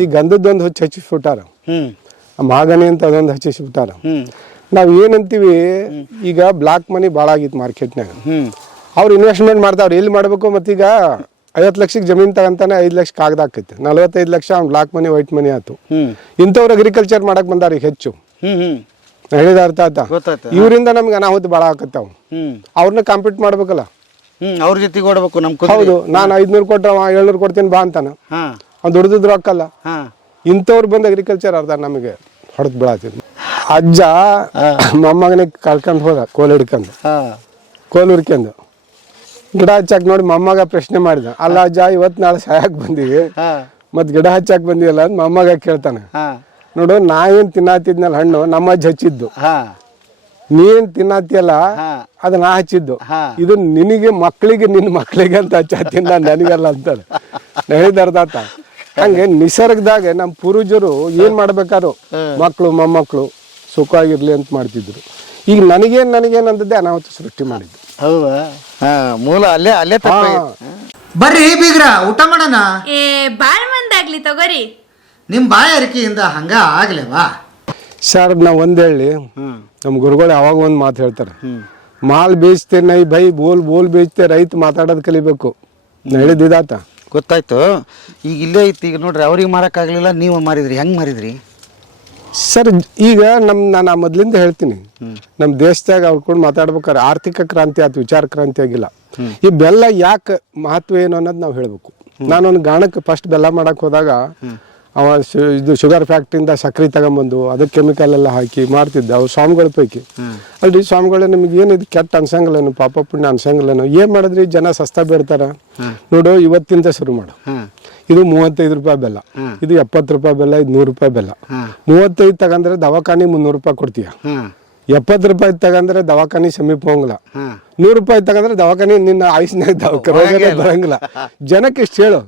ಈ ಗಂಧದ್ದೊಂದು ಹಚ್ಚಿ ಹಚ್ಚಿಸ್ಬಿಟ್ಟಾರ. ಮಾಗಣಿ ಅಂತ ಅದೊಂದು ಹಚ್ಚಿಸ್ಬಿಟ್ಟಾರ ನಾವು ಏನಂತೀವಿ ಈಗ ಬ್ಲಾಕ್ ಮನಿ ಭಾಳ ಆಗಿತ್ತು ಮಾರ್ಕೆಟ್ನಾಗ ಅವ್ರು ಇನ್ವೆಸ್ಟ್ಮೆಂಟ್ ಮಾಡ್ತಾವ್ರು ಎಲ್ಲಿ ಮಾಡಬೇಕು ಮತ್ತೀಗ ಐವತ್ತು ಲಕ್ಷಕ್ಕೆ ಜಮೀನು ತಗಂತಾನೆ ಐದು ಲಕ್ಷ ಕಾಗದ ಆಕೈತೆ. ನಲ್ವತ್ತೈದು ಲಕ್ಷ ಅವ್ನು ಬ್ಲಾಕ್ ಮನಿ ವೈಟ್ ಮನಿ ಆಯ್ತು ಇಂಥವ್ರು ಅಗ್ರಿಕಲ್ಚರ್ ಮಾಡಕ್ ಬಂದಾರ ಈಗ ಹೆಚ್ಚು. ಹೇಳಿದ ಅರ್ಥ ಆಯ್ತಾ? ಇವರಿಂದ ನಮ್ಗೆ ಅನಾಹುತ ಭಾಳ ಆಕತ್ತಾವ ಅವ್ರನ್ನ ಕಾಂಪೀಟ್ ಮಾಡ್ಬೇಕಲ್ಲ? ಅವ್ರ ಜೊತೆಗೆ ಓಡ್ಬೇಕು ನಮ್ ಹೌದು ನಾನು ಐದ್ನೂರು ಕೊಟ್ಟ ಏಳ್ನೂರು ಕೊಡ್ತೀನಿ ಬಾ ಅಂತಾನ. ಅವ್ನು ದುಡ್ದಿದ್ರು ರೊಕ್ಕಲ್ಲ ಇಂಥವ್ರು ಬಂದು ಅಗ್ರಿಕಲ್ಚರ್ ಅರ್ಧ ನಮಗೆ ಹೊಡೆದು ಬೀಳಾತಿದ್ ಅಜ್ಜ ಮೊಮ್ಮಗನಿಗೆ ಕಳ್ಕೊಂಡು ಹೋದ ಕೋಲ್ ಹಿಡ್ಕೊಂಡು. ಕೋಲ್ ಹುಡ್ಕೊಂಡು ಗಿಡ ಹಚ್ಚಾಕ್ ನೋಡಿ ಮೊಮ್ಮಗ ಪ್ರಶ್ನೆ ಮಾಡಿದ ಅಲ್ಲ ಅಜ್ಜ ಇವತ್ತು ನಾಳೆ ಸಾಯಕ್ ಬಂದಿವಿ. ಮತ್ ಗಿಡ ಹಚ್ಚಾಕ್ ಬಂದಿಲ್ಲ ಅಂತ ಮೊಮ್ಮಗ ಕೇಳ್ತಾನೆ. ನೋಡು ನಾ ಏನ್ ತಿನ್ನಾತಿದ್ನಲ್ಲ ಹಣ್ಣು ನಮ್ಮ ಅಜ್ಜ ಹಚ್ಚಿದ್ದು. ನೀನ್ ತಿನ್ನಾತಿಯಲ್ಲ ಅದ ನಾ ಹಚ್ಚಿದ್ದು. ಇದು ನಿನಗೆ ಮಕ್ಕಳಿಗೆ ನಿನ್ನ ಮಕ್ಕಳಿಗೆ ಅಂತ ಹಚ್ಚ ತಿನ್ನ ನನಗಲ್ಲ ಅರ್ಧ ಆತ. ಹಂಗೆ ನಿಸರ್ಗದಾಗ ನಮ್ಮ ಪೂರ್ವಜರು ಏನ್ ಮಾಡ್ಬೇಕಾದ್ರು ಮಕ್ಕಳು ಮೊಮ್ಮಕ್ಕಳು ಸುಖವಾಗಿರ್ಲಿ ಅಂತ ಮಾಡ್ತಿದ್ರು. ಈಗ ನನಗೇನ್ ನನಗೇನ್ ಅಂತದ್ದೆ ಅನಾಹುತ ಸೃಷ್ಟಿ ಮಾಡಿದ್ದು. ಹೌದಾ? ಹಾ ಮೂಲ ಅಲ್ಲೇ ಅಲ್ಲೇ ಬರ್ರಿ ಬೀಗ್ರ ಊಟ ಮಾಡೋಣ? ಏ ಬಾಳ್ ಮಂದಾಗ್ಲಿ ತಗೋರಿ. ನಿಮ್ಮ ಬಾಯಾರಿಕೆಯಿಂದ ಹಂಗ ಆಗ್ಲೇವಾ? ಸರ್ ನಾ ಒಂದ್ ಹೇಳಿ. ನಮ್ಮ ಗುರುಗಳು ಯಾವಾಗ ಒಂದು ಮಾತು ಹೇಳ್ತಾರೆ. ಮಾಲ್ ಬೇಯಿಸ್ತೇನೆ ನೈ ಬೈ ಬೋಲ್ ಬೋಲ್ ಬೇಯಿಸ್ತೇ ರೈತ ಮಾತಾಡೋದು ಕಲಿಬೇಕು. ನಾ ಹೇಳಿದ್ದಾತ ಗೊತ್ತಾಯ್ತು? ಈಗ ಇಲ್ಲೇ ಐತಿ ಈಗ ನೋಡ್ರಿ ಅವ್ರಿಗೆ ಮಾರಕ್ಕಾಗಲಿಲ್ಲ ನೀವು ಮಾರಿದ್ರಿ ಹೆಂಗ್ ಮಾರಿದ್ರಿ? ಸರ್ ಈಗ ನಮ್ ನಾನು ಆ ಮೊದ್ಲಿಂದ ಹೇಳ್ತೀನಿ. ನಮ್ಮ ದೇಶದಾಗ ಅವ್ರು ಕೂಡ ಮಾತಾಡ್ಬೇಕಾದ್ರೆ ಆರ್ಥಿಕ ಕ್ರಾಂತಿ ಆಯ್ತು ವಿಚಾರ ಕ್ರಾಂತಿ ಆಗಿಲ್ಲ. ಈ ಬೆಲ್ಲ ಯಾಕೆ ಮಹತ್ವ ಏನು ಅನ್ನೋದು ನಾವು ಹೇಳ್ಬೇಕು. ನಾನೊಂದು ಗಾಣಕ್ಕೆ ಫಸ್ಟ್ ಬೆಲ್ಲ ಮಾಡಕ್ ಹೋದಾಗ ಅವ ಇದು ಶುಗರ್ ಫ್ಯಾಕ್ಟ್ರಿಯಿಂದ ಸಕ್ಕರೆ ತಗೊಂಬಂದು ಅದಕ್ಕೆ ಕೆಮಿಕಲ್ ಎಲ್ಲ ಹಾಕಿ ಮಾಡ್ತಿದ್ದ ಅವ್ರು ಸ್ವಾಮಿಗಳ ಪೈಕಿ. ಅಲ್ರಿ ಸ್ವಾಮಿಗಳೇ ನಿಮ್ಗೆ ಏನಿದು ಕೆಟ್ಟ ಅನ್ಸಂಗಿಲ್ಲೇನು? ಪಾಪ ಪುಣ್ಯ ಅನ್ಸಂಗಿಲ್ಲೇನು? ಏನ್ ಮಾಡಿದ್ರಿ? ಜನ ಸಸ್ತಾ ಬೇಡ್ತಾರ. ನೋಡು ಇವತ್ತಿಂದ ಶುರು ಮಾಡು. ಇದು ಮೂವತ್ತೈದು ರೂಪಾಯಿ ಬೆಲ್ಲ. ಇದು ಎಪ್ಪತ್ತು ರೂಪಾಯಿ ಬೆಲ್ಲ ಇದು ನೂರು ರೂಪಾಯಿ ಬೆಲ್ಲ. ಮೂವತ್ತೈದು ತಗಂದ್ರೆ ದವಾಖಾನೆ ಮುನ್ನೂರು ರೂಪಾಯಿ ಕೊಡ್ತೀಯ? ಎಪ್ಪತ್ತು ರೂಪಾಯಿ ತಗಂದ್ರೆ ದವಾಖಾನೆ ಸಮೀಪ ಹೋಗಲ್ಲ ನೂರು ರೂಪಾಯಿ ತಗಂದ್ರೆ ದವಾಖಾನೆ ನಿನ್ನ ಆಯುಷ್ನಾಗ ದವಾಖಾನೆ ಬರಂಗಿಲ್ಲ. ಜನಕ್ಕೆ ಇಷ್ಟು ಹೇಳು.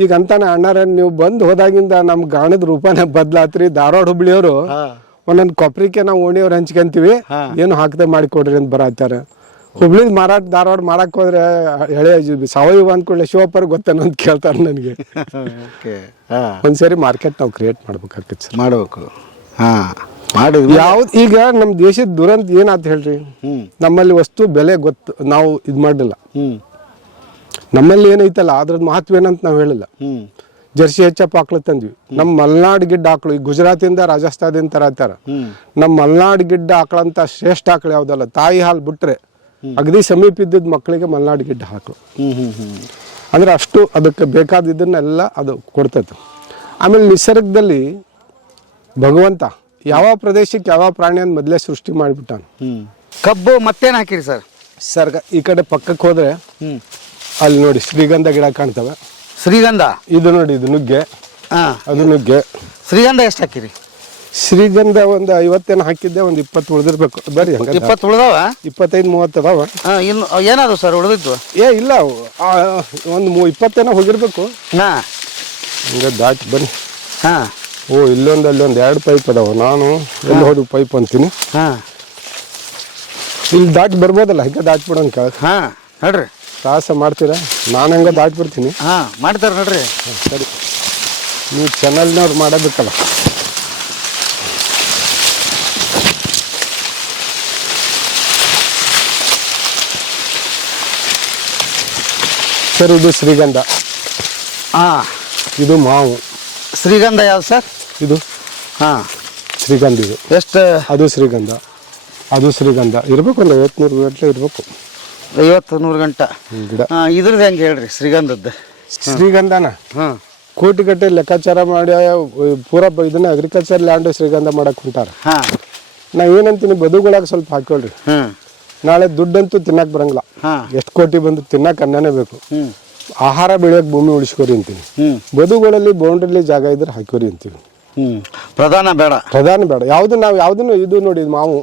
ಈಗ ಅಂತಾನೆ ಅಣ್ಣಾರ ನೀವು ಬಂದು ಹೋದಾಗಿಂದ ನಮ್ ಗಾಣದ ರೂಪನೇ ಬದ್ಲಾತ್ರಿ. ಧಾರವಾಡ ಹುಬ್ಳಿಯವರು ಒಂದೊಂದ್ ಕೊಪ್ರಿಕೆ ನಾವು ಓಣಿಯವ್ರು ಹಂಚ್ಕೊಂತೀವಿ. ಏನು ಹಾಕದೆ ಮಾಡಿಕೊಡ್ರಿ ಅಂತ ಬರತ್ತಾರ ಹುಬ್ಳಿದ್ ಮಾರಾಟ ಧಾರವಾಡ ಮಾಡಕ್ ಹೋದ್ರೆ ಎಳೆ ಸಾವಯವ ಅಂದ್ಕೊಳ್ಳೆ ಶಿವಪ್ಪರ್ ಗೊತ್ತೇನೋ ಅಂತ ಕೇಳ್ತಾರೆ ನನಗೆ. ಒಂದ್ಸರಿ ಮಾರ್ಕೆಟ್ ನಾವು ಕ್ರಿಯೇಟ್ ಮಾಡ್ಬೇಕಾಗ್ತದೆ ಸರ್. ಮಾಡ್ಬೇಕು. ಹಾ. ಮಾಡಿದ್ವಿ. ಯಾವ್ದು ಈಗ ನಮ್ಮ ದೇಶದ ದುರಂತ ಏನು ಹೇಳ್ರಿ? ನಮ್ಮಲ್ಲಿ ವಸ್ತು ಬೆಲೆ ಗೊತ್ತು ನಾವು ಇದು ಮಾಡಲಿಲ್ಲ. ನಮ್ಮಲ್ಲಿ ಏನೈತಲ್ಲ ಅದ್ರದ್ದು ಮಹತ್ವ ಏನಂತ ನಾವು ಹೇಳಿಲ್ಲ. ಜರ್ಸಿ ಹೆಚ್ಚಪ್ಪ ಆಕಳು ತಂದ್ವಿ. ನಮ್ಮ ಮಲ್ನಾಡ್ ಗಿಡ್ಡ ಆಕಳು ಈ ಗುಜರಾತಿಂದ ರಾಜಸ್ಥಾನದಿಂದ ತರತ್ತಾರ ಹ್ಮ್. ನಮ್ಮ ಮಲ್ನಾಡ್ ಗಿಡ್ಡ ಆಕಳಂತ ಶ್ರೇಷ್ಠ ಆಕಳು ಯಾವ್ದಲ್ಲ ತಾಯಿ ಹಾಲು ಬಿಟ್ರೆ ಅಗದಿ ಸಮೀಪ ಇದ್ದಿದ್ದ ಮಕ್ಕಳಿಗೆ ಮಲ್ನಾಡ್ ಗಿಡ್ಡ ಹಾಕಳು. ಅಂದ್ರೆ ಅಷ್ಟು ಅದಕ್ಕೆ ಬೇಕಾದಿದ್ದನ್ನೆಲ್ಲ ಅದು ಕೊಡ್ತೈತೆ. ಆಮೇಲೆ ನಿಸರ್ಗದಲ್ಲಿ ಭಗವಂತ ಯಾವ ಪ್ರದೇಶಕ್ಕೆ ಯಾವ ಪ್ರಾಣಿಯನ್ನು ಮೊದಲೇ ಸೃಷ್ಟಿ ಮಾಡಿಬಿಟ್ಟಾನ? ಕಬ್ಬು ಮತ್ತೇನು ಹಾಕಿರಿ ಸರ್? ಸರ್ಗ ಈ ಕಡೆ ಪಕ್ಕಕ್ಕೆ ಹೋದ್ರೆ ಅಲ್ಲಿ ನೋಡಿ ಶ್ರೀಗಂಧ ಗಿಡ ಕಾಣ್ತವೆ. ಶ್ರೀಗಂಧ? ಇದು ನೋಡಿ ಇದು ನುಗ್ಗೆ. ಹಾ. ಅದು ನುಗ್ಗೆ. ಶ್ರೀಗಂಧ ಎಷ್ಟು ಹಾಕಿರಿ? ಶ್ರೀಗಂಧ ಒಂದು ಐವತ್ತೇನು ಹಾಕಿದ್ದೆ ಒಂದು ಇಪ್ಪತ್ತು ಉಳಿದಿರ್ಬೇಕು. ಬರ್ರಿ ಹಂಗ ಇಪ್ಪತ್ತು ಉಳ್ದಾವ? ಇಪ್ಪತ್ತೈದು ಮೂವತ್ತು ಅದಾವ. ಹಾಂ ಇನ್ನು ಏನಾದ್ರು ಸರ್ ಉಳಿದಿದ್ವು ಏ ಇಲ್ಲ ಒಂದು ಮೂ ಇಪ್ಪತ್ತೇನೋ ಹೋಗಿರ್ಬೇಕು. ಹಾಂ. ಹಂಗೆ ದಾಟಿ ಬನ್ನಿ. ಹಾ. ಓ ಇಲ್ಲೊಂದು ಅಲ್ಲೊಂದು ಎರಡು ಪೈಪ್ ಅದಾವ. ನಾನು ಎಲ್ಲಿ ಹೋದ ಪೈಪ್ ಅಂತೀನಿ. ಹಾ. ಇಲ್ಲಿ ದಾಟಿ ಬರ್ಬೋದಲ್ಲ ಹಂಗೆ ದಾಟಿ ಬಿಡೋನ್ ಕೆಳಗೆ. ಹಾ ನೋಡ್ರಿ ಸಾಹಸ ಮಾಡ್ತೀರಾ? ನಾನು ಹಂಗೆ ದಾಟ್ಬಿಡ್ತೀನಿ. ಹಾ ಮಾಡ್ತಾರ ನೋಡ್ರಿ. ಸರಿ. ನೀವು ಚಾನಲ್ನವ್ರು ಮಾಡೋದಕ್ಕಲ್ಲ ಸರ್ ಇದು ಶ್ರೀಗಂಧ. ಹಾಂ. ಇದು ಮಾವು. ಶ್ರೀಗಂಧ ಯಾವ್ದು ಸರ್? ಇದು ಹಾ. ಶ್ರೀಗಂಧ ಇದು. ಎಷ್ಟು? ಅದು ಶ್ರೀಗಂಧ. ಅದು ಶ್ರೀಗಂಧ. ಇರಬೇಕು ಒಂದು ನೂರು ಗಂಟೆ ಇರಬೇಕು. ಐವತ್ತು ನೂರು ಗಂಟ. ಗಿಡ. ಇದ್ರದ್ದು ಹೆಂಗೆ ಹೇಳ್ರಿ ಶ್ರೀಗಂಧದ್ದು? ಶ್ರೀಗಂಧನ? ಹಾಂ. ಕೋಟಿ ಗಟ್ಟೆ ಲೆಕ್ಕಾಚಾರ ಮಾಡಿ ಪೂರ ಇದನ್ನ ಅಗ್ರಿಕಲ್ಚರ್ ಲ್ಯಾಂಡ್ ಶ್ರೀಗಂಧ ಮಾಡಕ್ ಹೊಂಟಾರ. ಹಾಂ. ನಾ ಏನಂತೀನಿ ಬದುಗಳಾಗ ಸ್ವಲ್ಪ ಹಾಕೊಳ್ರಿ. ನಾಳೆ ದುಡ್ಡಂತೂ ತಿನ್ನಕ್ ಬರಂಗಿಲ್ಲ. ಎಷ್ಟು ಕೋಟಿ ಬಂದು ತಿನ್ನಕ್ ಅನ್ನನೇ ಬೇಕು. ಆಹಾರ ಬೆಳೆಯಕ್ ಭೂಮಿ ಉಳಿಸ್ಕೋರಿ ಅಂತೀನಿ. ಬದುಗಳಲ್ಲಿ ಬೌಂಡ್ರಿಲಿ ಜಾಗ ಇದ್ರೆ ಹಾಕೋರಿ ಅಂತೀವಿ. ಪ್ರಧಾನ ಬೇಡ. ಪ್ರಧಾನ ಬೇಡ. ಯಾವ್ದು ನಾವು ಯಾವ್ದನ್ನು ಇದು ನೋಡಿ ಮಾವು.